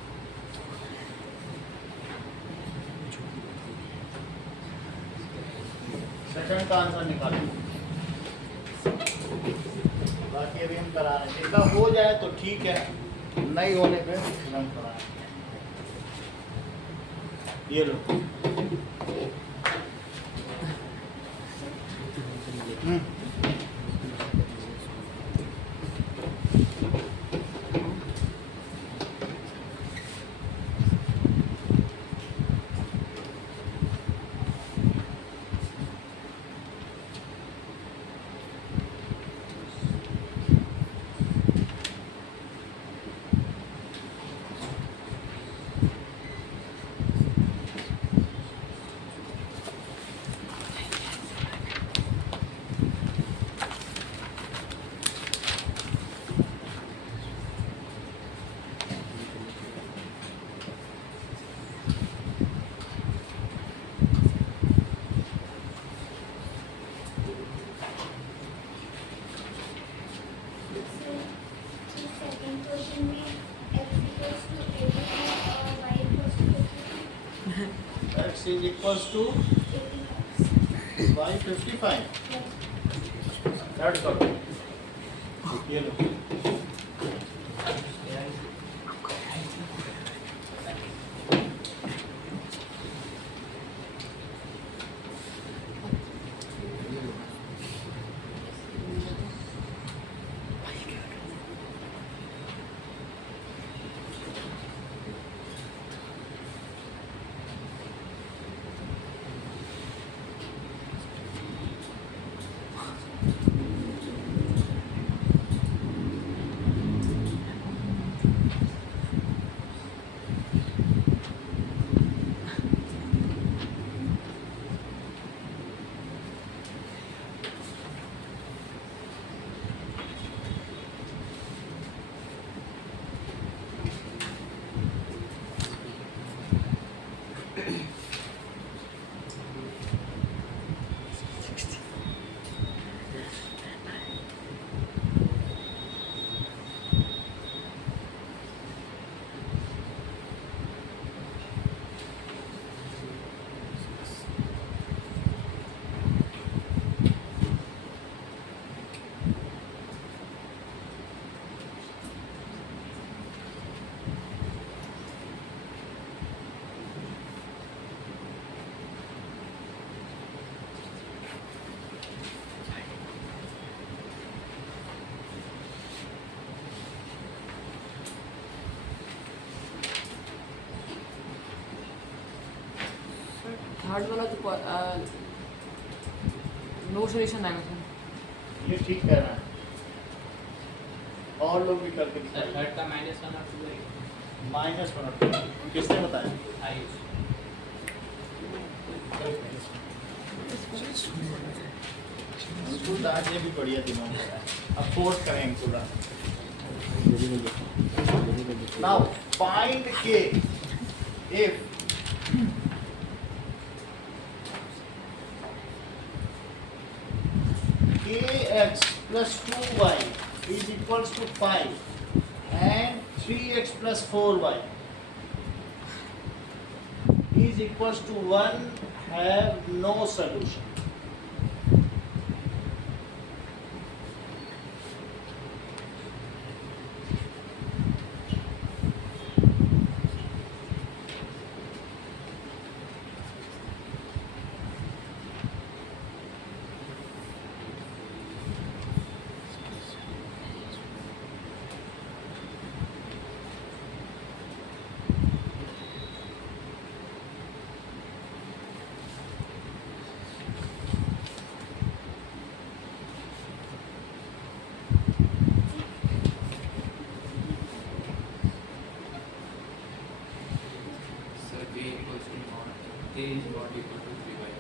सेकंड का आंसर निकालो, बाकी अभी हम करा रहे हैं। इतना हो जाए तो ठीक है, नहीं होने पे हम करा रहे हैं। ये लो। X is equals to y 55. That's all. ये लो। थर्ड वाला तो नो सॉल्यूशन आएगा सर। ये ठीक कह रहा है, और लोग भी करके सर दिखाएंगे। थर्ड का माइनस 1 और 2 है माइनस 1 और 2 किसने बताया? आयुष। अंकुल आज ये भी बढ़िया दिमाग है, अब फोर्स करेंगे पूरा। नाउ फाइंड के if kx plus 2y is equals to 5 and 3x plus 4y is equals to 1 have no solution. Sir b equals to not a is not equal to 3y.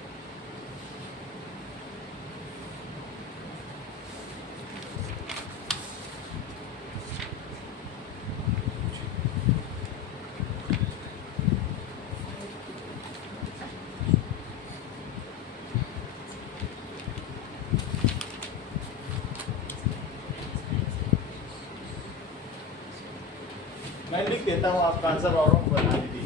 मैं लिख देता हूँ, आपका answer औरों को बता दीजिए।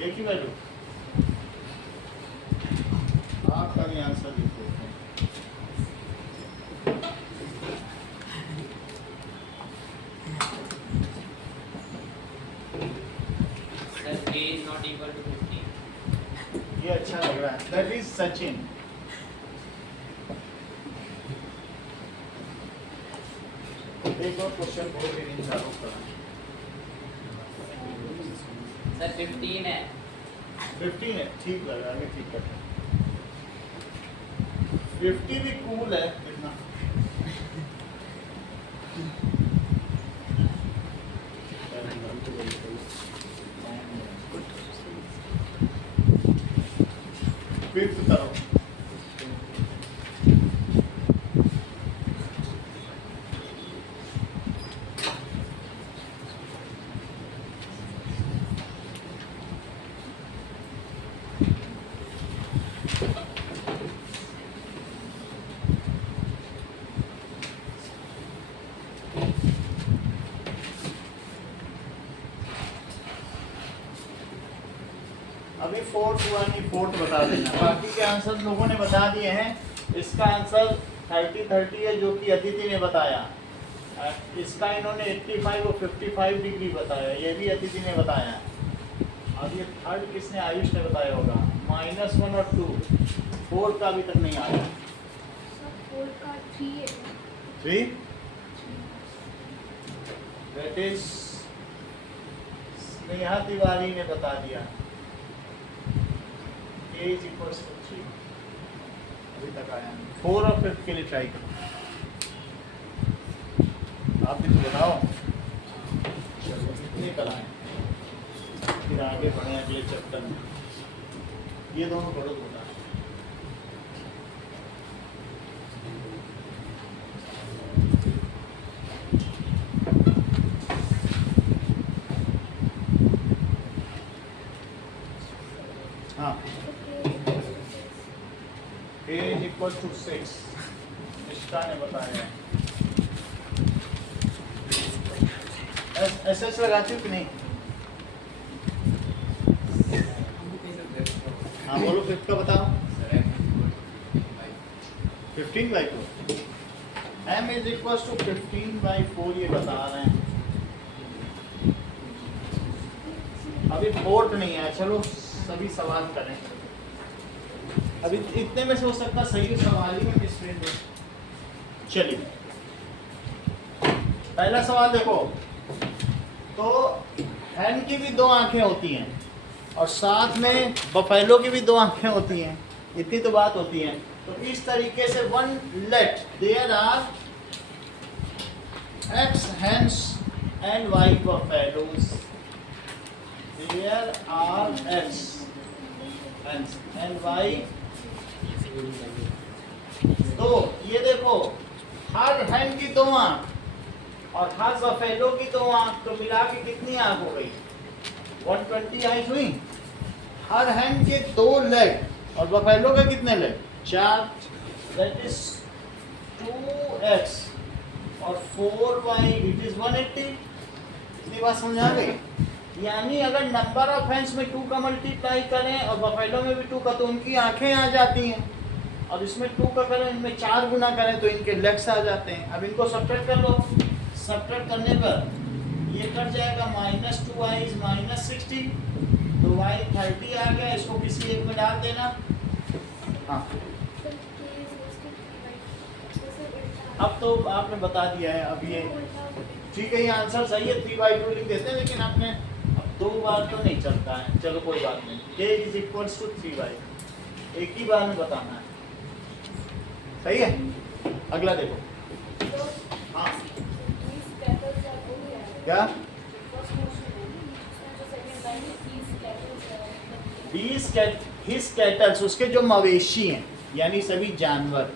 एक ही वैल्यू, आपका भी आंसर लिख देते हैं। Sir a is not equal to 15. ये अच्छा लग रहा है। That is Sachin. एक और क्वेश्चन बोल के इन चारों का। सर 15 है। 15 है, ठीक लग रहा है, ठीक कर। 50 भी कूल है कितना। फिफ्थ तरफ अभी फोर्थ हुआ नहीं, फोर्थ बता देना। बाकी के आंसर लोगों ने बता दिए हैं। इसका आंसर 30 है जो कि अदिति ने बताया। इसका इन्होंने 85 और 55 डिग्री बताया, ये भी अदिति ने बताया। अब ये थर्ड किसने, आयुष ने बताया होगा। -1 और 2, 4 का अभी तक नहीं आया। 3 दैट इज स्नेहा तिवारी ने बता दिया। A is equals to 3, अभी तक आया नहीं। 4 और 5 के लिए ट्राई करो। आप भी तो बताओ कितने कल आए, फिर आगे बढ़े अगले चैप्टर में। ये दोनों पढ़ो तो बता। हाँ, A is equals to 6, निष्ठा ने बताया। एस एच लगाती हूँ कि नहीं? हाँ बोलो, फिफ्थ का बताओ। 15/4 m इज इक्वल टू 15/4 ये बता रहे हैं। अभी फोर्थ नहीं है, चलो सभी सवाल करें। अभी इतने में से हो सकता सही सवाल ही में किसमें दो। चलिए पहला सवाल देखो। तो हैन की भी दो आंखें होती हैं और साथ में बफेलो की भी दो आंखें होती हैं, इतनी तो बात होती है। तो इस तरीके से one let there are x hens and y buffaloes. There are x hens and y। तो ये देखो, हर हैन की दो आंख और हर बफेलो की दो आंख, तो मिला के कितनी आंख हो गई? 120 आंख हुई। हर हैन के दो लेग और बफेलो के कितने लेग? 4। दैट इज 2x और 4y, इट इज 180। इतनी बात समझ आ गई? यानी अगर नंबर ऑफ हैंड्स में 2 का मल्टीप्लाई करें और बफेलो में भी 2 का, तो उनकी आंखें आ जाती हैं। और इसमें 2 का करें, इनमें 4 गुना करें तो इनके लेग्स आ जाते हैं। अब इनको सब्ट्रैक्ट कर लो। सब्ट्रैक्ट करने पर ये कट जाएगा, -2y इज -60, तो y 30 आ गया। इसको किसी एक में डाल देना। हाँ अब तो आपने बता दिया है। अब ये ठीक है, ये आंसर सही है, 3/2 लिख देते हैं, लेकिन आपने अब 2 बार तो नहीं चलता है। चलो कोई बात नहीं। k इज इक्वल टू 3/2, एक ही बार में बताना है। सही है। अगला देखो। हाँ क्या? हिज कैटल्स, उसके जो मवेशी हैं, यानी सभी जानवर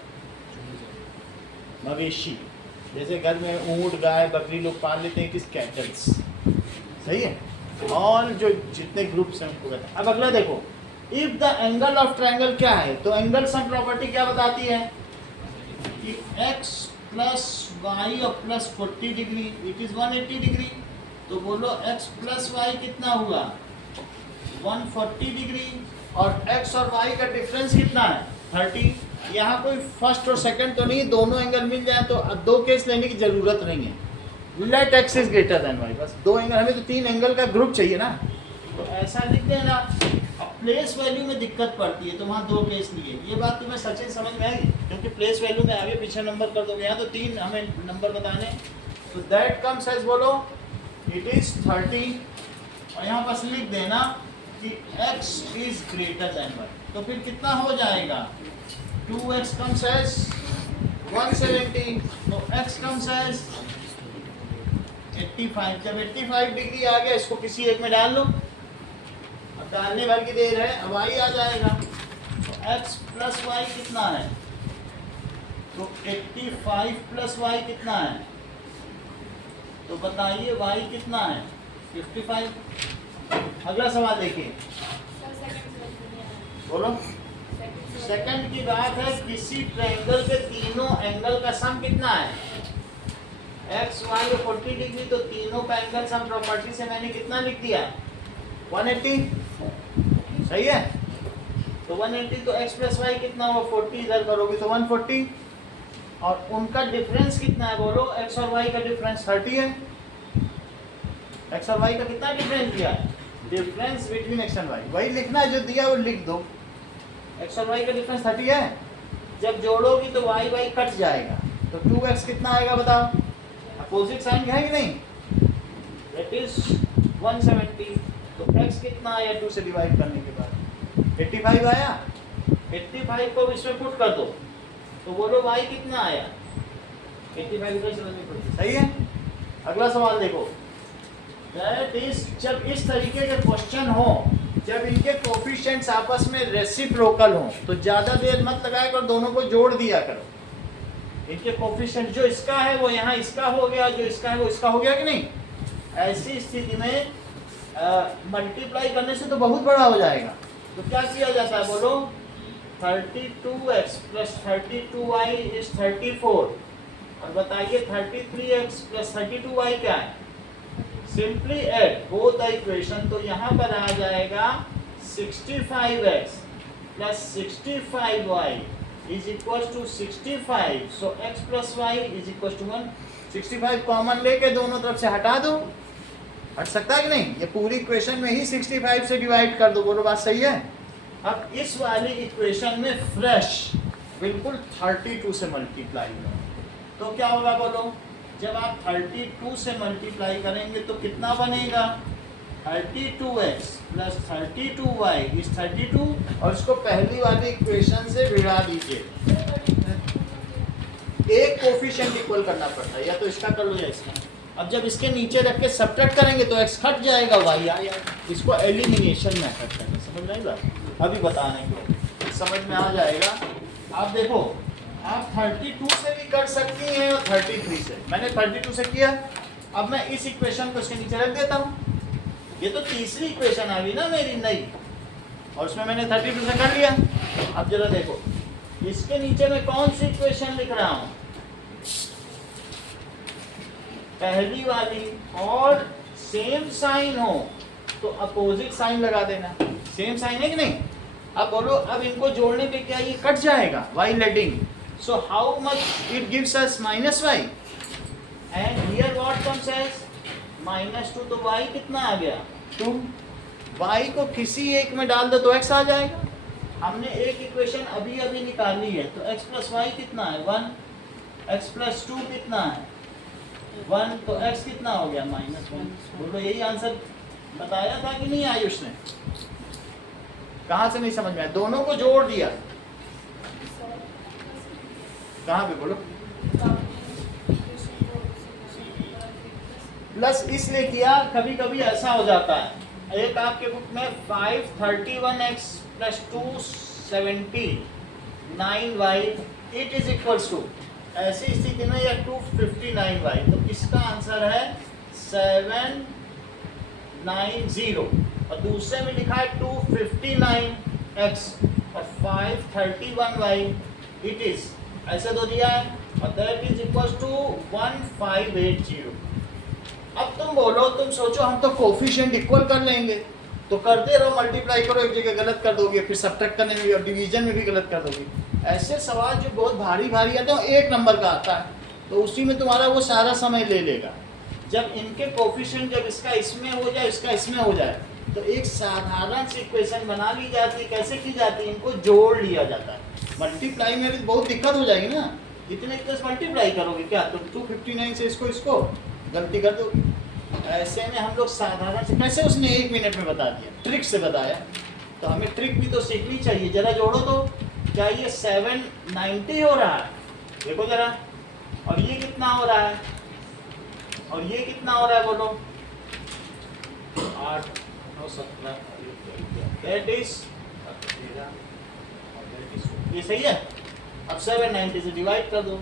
मवेशी, जैसे घर में ऊंट गाय बकरी लोग पाल लेते हैं, किस कैटल्स। सही है। और जो जितने ग्रुप्स हैं उनको कहते हैं। अब अगला देखो, if the angle of triangle क्या है? तो एंगल सम प्रॉपर्टी क्या बताती है कि x प्लस वाई और plus 40 degree, it is 180 degree. तो बोलो x प्लस वाई कितना हुआ? 140 डिग्री। और x और y का डिफरेंस कितना है? 30। यहाँ कोई फर्स्ट और सेकंड तो नहीं, दोनों एंगल मिल जाए तो अब 2 केस लेने की जरूरत नहीं है। Let x is greater than y, बस 2 एंगल, हमें तो 3 एंगल का ग्रुप चाहिए ना। तो ऐसा लिख देना। अब प्लेस वैल्यू में दिक्कत पड़ती है, तो वहाँ 2 केस लिए। ये बात तुम्हें सचिन समझ में आई? क्योंकि प्लेस वैल्यू में आगे पीछे नंबर कर दोगे, यहाँ तो 3 हमें नंबर बताने। तो दैट कम्स एज, बोलो इट इज 30। और यहाँ बस लिख देना कि x is greater than y। तो फिर कितना हो जाएगा? 2x comes as 170, तो x comes as 85। जब 85 डिग्री आ गया, इसको किसी एक में डाल लो। अब डालने भर की देर है, अब y आ जाएगा। तो x प्लस वाई कितना है? तो 85 प्लस वाई कितना है? तो बताइए y कितना है? 55। अगला सवाल देखिए, बोलो। सेकंड की बात है, किसी ट्रायंगल के तीनों एंगल का सम कितना है? x, y और 40 डिग्री, तो तीनों का एंगल सम प्रॉपर्टी से मैंने कितना लिख दिया? 180। सही है। तो 180, तो x प्लस वाई कितना हुआ? 40, इधर करोगे तो 140। और उनका डिफरेंस कितना है? बोलो। x और y का डिफरेंस 30 है। x और y का कितना डिफरेंस दिया है? Difference between x and y, वही लिखना है जो दिया वो लिख दो। x और y का डिफरेंस 30 है। जब जोड़ोगी तो y y कट जाएगा, तो 2x कितना आएगा बताओ? अपोजिट साइन है कि नहीं? That is 170। तो x कितना आया 2 से डिवाइड करने के बाद? 85 आया। 85 को इसमें पुट कर दो, तो बोलो y कितना आया? 85 को समझनी पड़ती। सही है। अगला सवाल देखो। दैट इज, जब इस तरीके के क्वेश्चन हो, जब इनके कोफिशिएंट्स आपस में रेसिप्रोकल हो, तो ज़्यादा देर मत लगाया करो, दोनों को जोड़ दिया करो। इनके कोफिशिएंट, जो इसका है वो यहाँ इसका हो गया, जो इसका है वो इसका हो गया कि नहीं? ऐसी स्थिति में मल्टीप्लाई करने से तो बहुत बड़ा हो जाएगा। तो क्या किया जाता है? बोलो। 32x plus 32y is 34। और बताइए 33x प्लस 32y क्या है? Simply add both the equation, तो यहाँ पर आ जाएगा 65x plus 65y is equal to 65, so x plus y is equal to 1। 65 common लेके दोनों तरफ से हटा दो, हट सकता है कि नहीं? ये पूरी इक्वेशन में ही 65 से डिवाइड कर दो, बोलो बात सही है? अब इस वाली इक्वेशन में फ्रेश बिल्कुल 32 से मल्टीप्लाई करो, तो क्या होगा बोलो? जब आप 32 से मल्टीप्लाई करेंगे तो कितना बनेगा? 32x प्लस 32y इज 32, और इसको पहली वाली इक्वेशन से भिड़ा दीजिए। एक कोफिशिएंट इक्वल करना पड़ता है, या तो इसका कर लो या इसका। अब जब इसके नीचे रख के सब्ट्रैक्ट करेंगे तो x हट जाएगा, y आएगा। इसको एलिमिनेशन मेथड कहते हैं, समझ में आई बात? अभी बताने को समझ में आ जाएगा। आप देखो, आप 32 से भी कर सकती हैं और 33 से। मैंने 32 से किया, अब मैं इस इक्वेशन को इसके नीचे रख देता हूँ। ये तो तीसरी इक्वेशन आ गई ना मेरी नई, और उसमें मैंने 32 से कर लिया। अब जरा देखो, इसके नीचे मैं कौन सी इक्वेशन लिख रहा हूँ? पहली वाली, और सेम साइन हो तो अपोजिट साइन लगा देना। सेम साइन है कि नहीं? अब बोलो, अब इनको जोड़ने पे क्या ये कट जाएगा? y letting, so how much it gives us -y, and here what comes as -2, तो y कितना आ गया? 2। y को किसी एक में डाल दो तो x आ जाएगा। हमने एक इक्वेशन अभी अभी निकाली है, तो x प्लस वाई कितना है? 1। x प्लस 2 कितना है? 1, तो x कितना हो गया? -1। बोलो, यही आंसर बताया था कि नहीं आयुष ने? कहाँ से नहीं समझ में आया? दोनों को जोड़ दिया, कहाँ पे बोलो? प्लस इसलिए किया, कभी कभी ऐसा हो जाता है, एक आपके बुक में 531x plus 279y it is equals to, ऐसी स्थिति में या 259y, तो इसका आंसर है 790, और दूसरे में लिखा है 259x और 531y इट इज, ऐसे तो दिया है, और दैट इज इक्वल्स टू 1580। अब तुम बोलो, तुम सोचो हम तो कोफिशिएंट इक्वल कर लेंगे, तो करते रहो, मल्टीप्लाई करो, एक जगह गलत कर दोगे, फिर सब्ट्रैक्ट करने में और डिवीजन में भी गलत कर दोगे। ऐसे सवाल जो बहुत भारी भारी आते हैं, एक नंबर का आता है, तो उसी में तुम्हारा वो सारा समय ले लेगा। जब इनके कोफिशिएंट, जब इसका इसमें हो जाए, इसका इसमें हो जाए, तो एक साधारण सी इक्वेशन बना ली जाती है। कैसे की जाती है? इनको जोड़ लिया जाता है। मल्टीप्लाई में भी बहुत दिक्कत हो जाएगी ना, इतने मल्टीप्लाई करोगे क्या? तो 259 से इसको गलती कर दोगे। ऐसे में हम लोग साधारण से, कैसे उसने 1 मिनट में बता दिया, ट्रिक से बताया, तो हमें ट्रिक भी तो सीखनी चाहिए। जरा जोड़ो तो, क्या ये 790 हो रहा है? देखो जरा, और ये कितना हो रहा है, और ये कितना हो रहा है बोलो? 8 9 17, दैट इज, ये सही है। अब 790 से डिवाइड कर दो,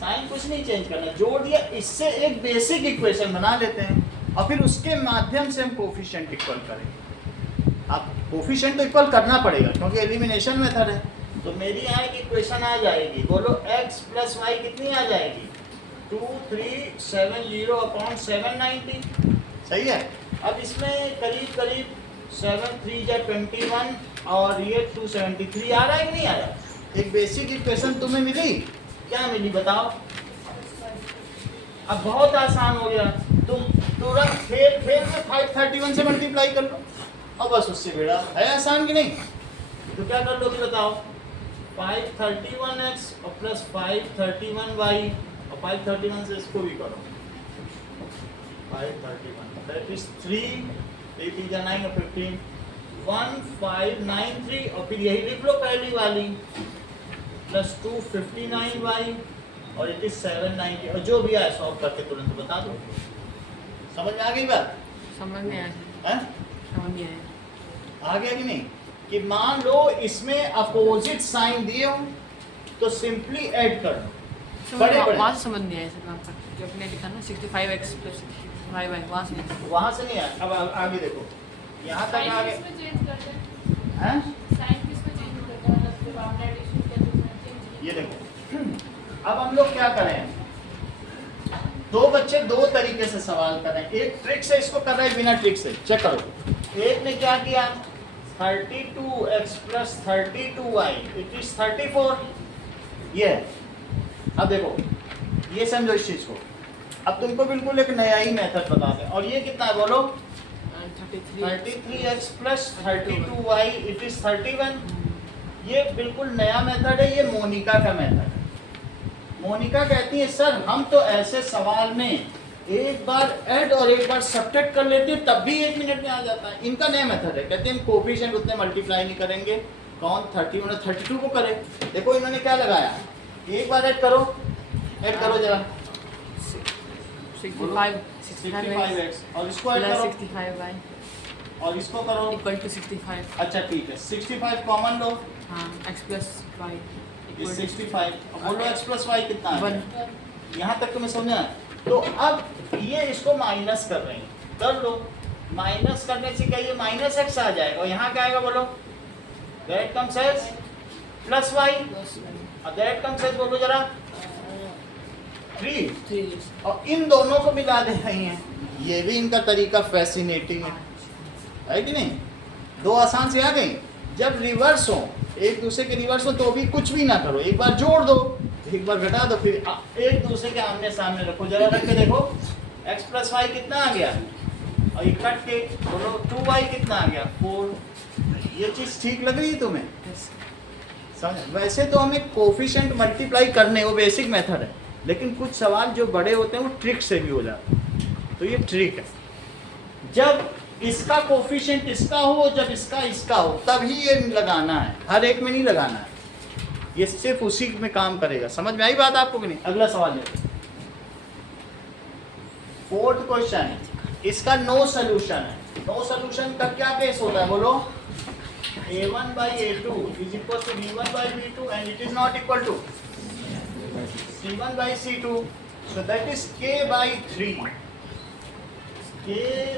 साइन कुछ नहीं चेंज करना, जोड़ दिया। इससे एक बेसिक इक्वेशन बना लेते हैं, और फिर उसके माध्यम से हम कोफिशिएंट इक्वल करेंगे। अब कोफिशिएंट तो इक्वल करना पड़ेगा, क्योंकि एलिमिनेशन मेथड है। तो मेरी यहाँ एक इक्वेशन आ जाएगी, बोलो x प्लस वाई कितनी आ जाएगी? 2370 अपॉन 790, सही है। अब इसमें करीब करीब 7 3 जा 21, और ये 273 आ रहा है कि नहीं आ रहा? एक बेसिक इक्वेशन तुम्हें मिली, क्या मिली बताओ? अब बहुत आसान हो गया, तुम तुरंत फेर में 531 से मल्टीप्लाई कर लो, और बस उससे बेड़ा है। आसान कि नहीं? तो क्या कर लोगे बताओ? 531x और प्लस 531y, और 531 से इसको भी करो, 531 दैट इज 3 8 जा 9 और 15, 1593, और फिर यही लिख लो पहली वाली, प्लस 259y, और इट इज 790, और जो भी आए सॉल्व करके तुरंत बता दो। समझ में आ गई बात? समझ में आया, समझ में आया। आ गया कि नहीं? कि मान लो इसमें अपोजिट साइन दिए हो, तो सिंपली ऐड कर दो। बड़े वहाँ से समझ नहीं आया सर, वहाँ पर जो अपने लिखा ना 65x प्लस 5y, वहाँ से नहीं आया। अब आगे देखो, यहाँ तक आगे हैं? ये देखो, अब हम लोग क्या करें? दो बच्चे दो तरीके से सवाल कर रहे हैं, एक ट्रिक से इसको कर रहे हैं, बिना ट्रिक से। चेक करो, एक ने क्या किया 32x plus 32y it is 34, ये है। अब देखो, ये समझो इस चीज को। अब तुमको बिल्कुल एक नया ही मेथड बताते हैं। और ये कितना है बोलो? 33x plus 32y it is 31। ये बिल्कुल नया मेथड है, ये मोनिका का मेथड है। मोनिका कहती है सर हम तो ऐसे सवाल में एक बार ऐड और एक बार सब्ट्रैक्ट कर लेते हैं तब भी 1 मिनट में आ जाता है। इनका नया मेथड है, कहते हैं हम कोफिशिएंट उतने मल्टीप्लाई नहीं करेंगे। कौन 31 और 32 को करे? देखो इन्होंने क्या लगाया, एक बार ऐड करो, ऐड करो जरा 65x और इसको ऐड करो 65y और इसको करो इक्वल टू 65। अच्छा ठीक है, 65 कॉमन लो, हाँ x प्लस वाई ये 65। अब बोलो x प्लस वाई कितना है? 1। यहाँ तक तुम्हें समझा? तो अब ये इसको माइनस कर रहे हैं, कर लो। माइनस करने से क्या ये माइनस एक्स आ जाएगा और यहाँ क्या आएगा बोलो? That comes as plus y और दैट कम्स एज बोलो जरा 3। और इन दोनों को मिला दे रही हैं। ये भी इनका तरीका फैसिनेटिंग है कि नहीं? दो आसान से आ गई। जब रिवर्स हो, एक दूसरे के रिवर्स हो तो भी कुछ भी ना करो, एक बार जोड़ दो, एक बार घटा दो, फिर एक दूसरे के आमने सामने रखो, जरा रख के देखो x प्लस वाई कितना आ गया और ये कट के बोलो 2y कितना आ गया 4। ये चीज़ ठीक लग रही है तुम्हें? समझ? वैसे तो हमें कोफिशिएंट मल्टीप्लाई करने, वो बेसिक मेथड है, लेकिन कुछ सवाल जो बड़े होते हैं वो ट्रिक से भी हो जाते हैं। तो ये ट्रिक है, जब इसका कोफिशिएंट इसका हो, जब इसका हो, तभी ये लगाना है, हर एक में नहीं लगाना है। ये सिर्फ उसी में काम करेगा। समझ में आई बात आपको कि नहीं? अगला सवाल लेते हैं। 4th क्वेश्चन है, इसका नो सोल्यूशन है। नो सोल्यूशन का क्या केस होता है बोलो? a1 by a2 is equal to b1 by b2 and it is not equal to c1 by c2, so that is k by 3, k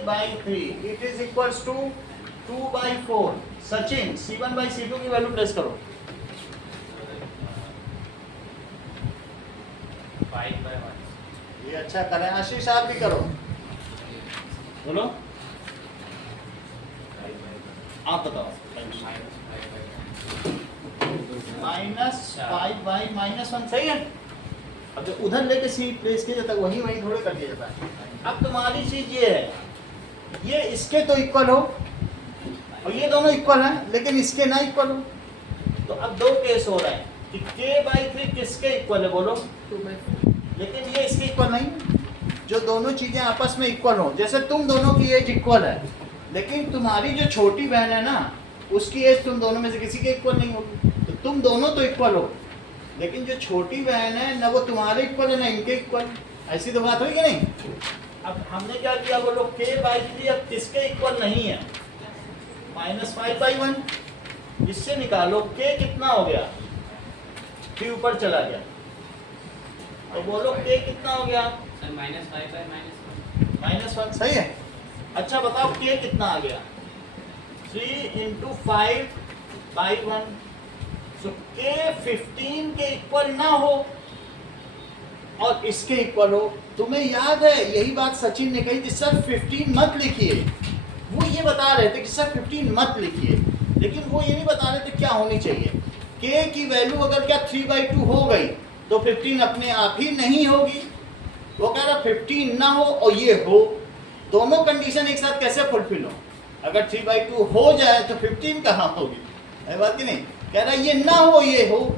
by 3 it is equals to 2 by 4। Sachin c1 by c2 की value press करो। 5/1। ये अच्छा करें, आशीष आप भी करो, बोलो आप बताओ। -5/-1 सही है। अब जो उधर लेके सी प्लेस किया जाता है वही वही थोड़े कर दिया जाता है। अब तुम्हारी चीज ये है, ये इसके तो इक्वल हो और ये दोनों इक्वल हैं, लेकिन इसके ना इक्वल हो। तो अब दो केस हो रहे हैं कि k/3 किसके इक्वल है बोलो? 2/4। लेकिन ये इसके इक्वल नहीं, जो दोनों चीजें आपस में इक्वल हो। जैसे तुम दोनों की एज इक्वल है, लेकिन तुम्हारी जो छोटी बहन है ना, उसकी एज तुम दोनों में से किसी के इक्वल नहीं होगी। तो तुम दोनों तो इक्वल हो, लेकिन जो छोटी बहन है ना वो तुम्हारे इक्वल है ना इनके इक्वल। ऐसी तो बात हुई कि नहीं? अब हमने क्या किया बोलो? k/3 अब किसके इक्वल नहीं है? -5/1। इससे निकालो k कितना हो गया? 3 ऊपर चला गया, तो बोलो k कितना हो गया? सर -5/-1। -1 सही है। अच्छा बताओ k कितना आ गया? 3 × 5/1। तो k 15 के इक्वल ना हो और इसके इक्वल हो। तुम्हें याद है यही बात सचिन ने कही थी, सर 15 मत लिखिए। वो ये बता रहे थे कि सर 15 मत लिखिए, लेकिन वो ये नहीं बता रहे थे क्या होनी चाहिए। k की वैल्यू अगर क्या 3/2 हो गई तो 15 अपने आप ही नहीं होगी। वो कह रहा 15 ना हो और ये हो, दोनों कंडीशन एक साथ कैसे फुलफिल हो? अगर 3/2 हो जाए तो 15 कहाँ होगी? है बात कि नहीं? कह रहा ये ना हो ये हो,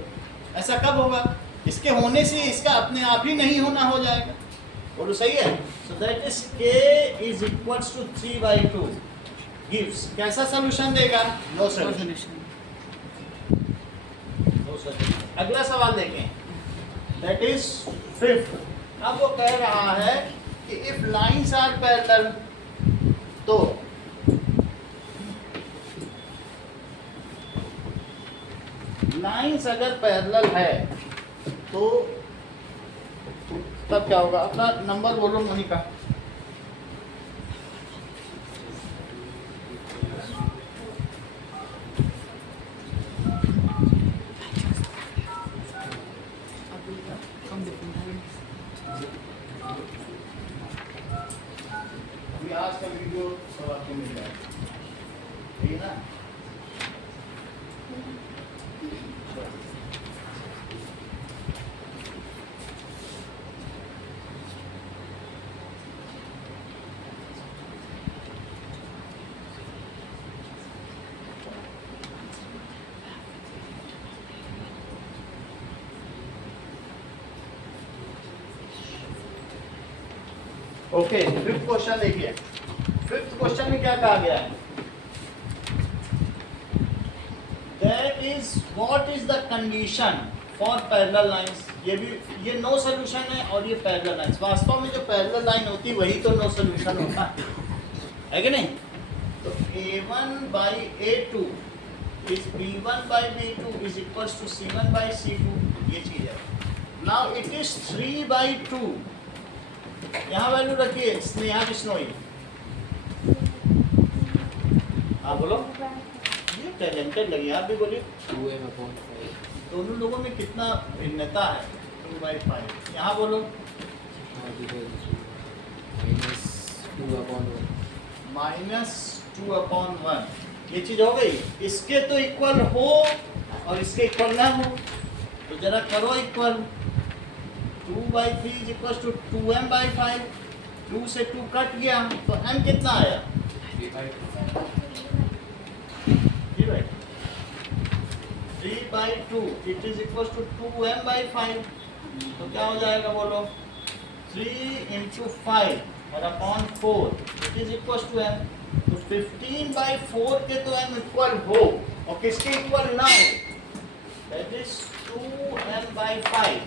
ऐसा कब होगा? इसके होने से इसका अपने आप ही नहीं होना हो जाएगा। बोलो सही है। So that is k is equals to 3/2 gives कैसा सॉल्यूशन देगा? No solution. अगला सवाल देखें, दैट इज 5th। अब वो कह रहा है कि इफ लाइंस आर पैरेलल, तो लाइंस अगर पैरेलल है तो तब क्या होगा? अपना नंबर बोलो मोनिका। कम डिफरेंट है। ओके, फिफ्थ क्वेश्चन देखिए। फिफ्थ क्वेश्चन में क्या कहा गया है? That is what is the condition for parallel lines. ये नो सोल्यूशन है और ये पैरेलल लाइंस। वास्तव में जो पैरेलल लाइन होती है वही तो नो सोल्यूशन होता है कि नहीं? तो A1 by A2 is B1 by B2 is equals to C1 by C2, ये चीज है। Now it is 3 by 2, यहाँ वैल्यू रखिए स्नेहा बिश्नोई। हाँ बोलो, ये टैलेंटेड लगी, आप भी बोलिए। 2m/5 दोनों लोगों में कितना भिन्नता है? 2/5। यहाँ बोलो -2/1। ये चीज हो गई। इसके तो इक्वल हो और इसके इक्वल ना हो तो जरा करो equal. 2/3 is equal to 2m/5। 2 से 2 कट गया तो m कितना आया? 3/2 it is equal to 2m/5। तो क्या हो जाएगा बोलो? 3 into 5 और upon 4 it is equal to m। तो 15/4 के तो m इक्वल हो और किसके इक्वल ना हो? दैट इज 2m/5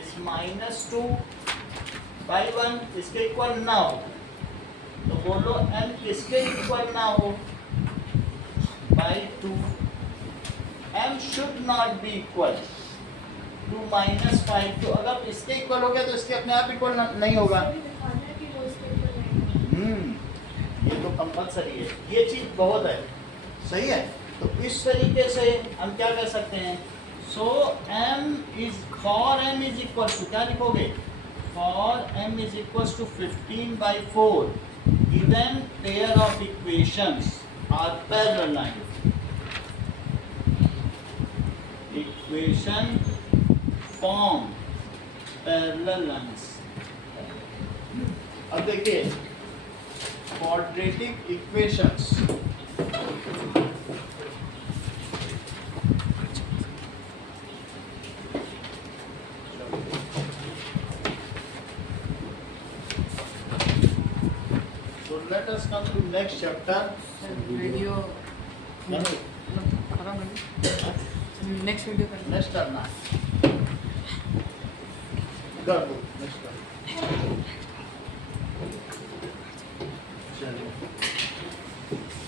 इज -2/1, इसके इक्वल ना हो तो बोलो m किसके इक्वल ना हो? by 2। m should not be equal to -5। तो अगर इसके इक्वल हो गया तो इसके अपने आप इक्वल नहीं होगा। ये तो कंपलसरी है, ये चीज बहुत है, सही है। तो इस तरीके से हम क्या कर सकते हैं? So m is for m is equal to क्या लिखोगे? For m is equal to 15/4 given pair of equations are parallel line. Equation form parallel lines. अब देखिए quadratic equations. So let us come to next chapter. Video नहीं, खत्म कर next video करना। Next करना है। कर दो नेक्स्ट कर।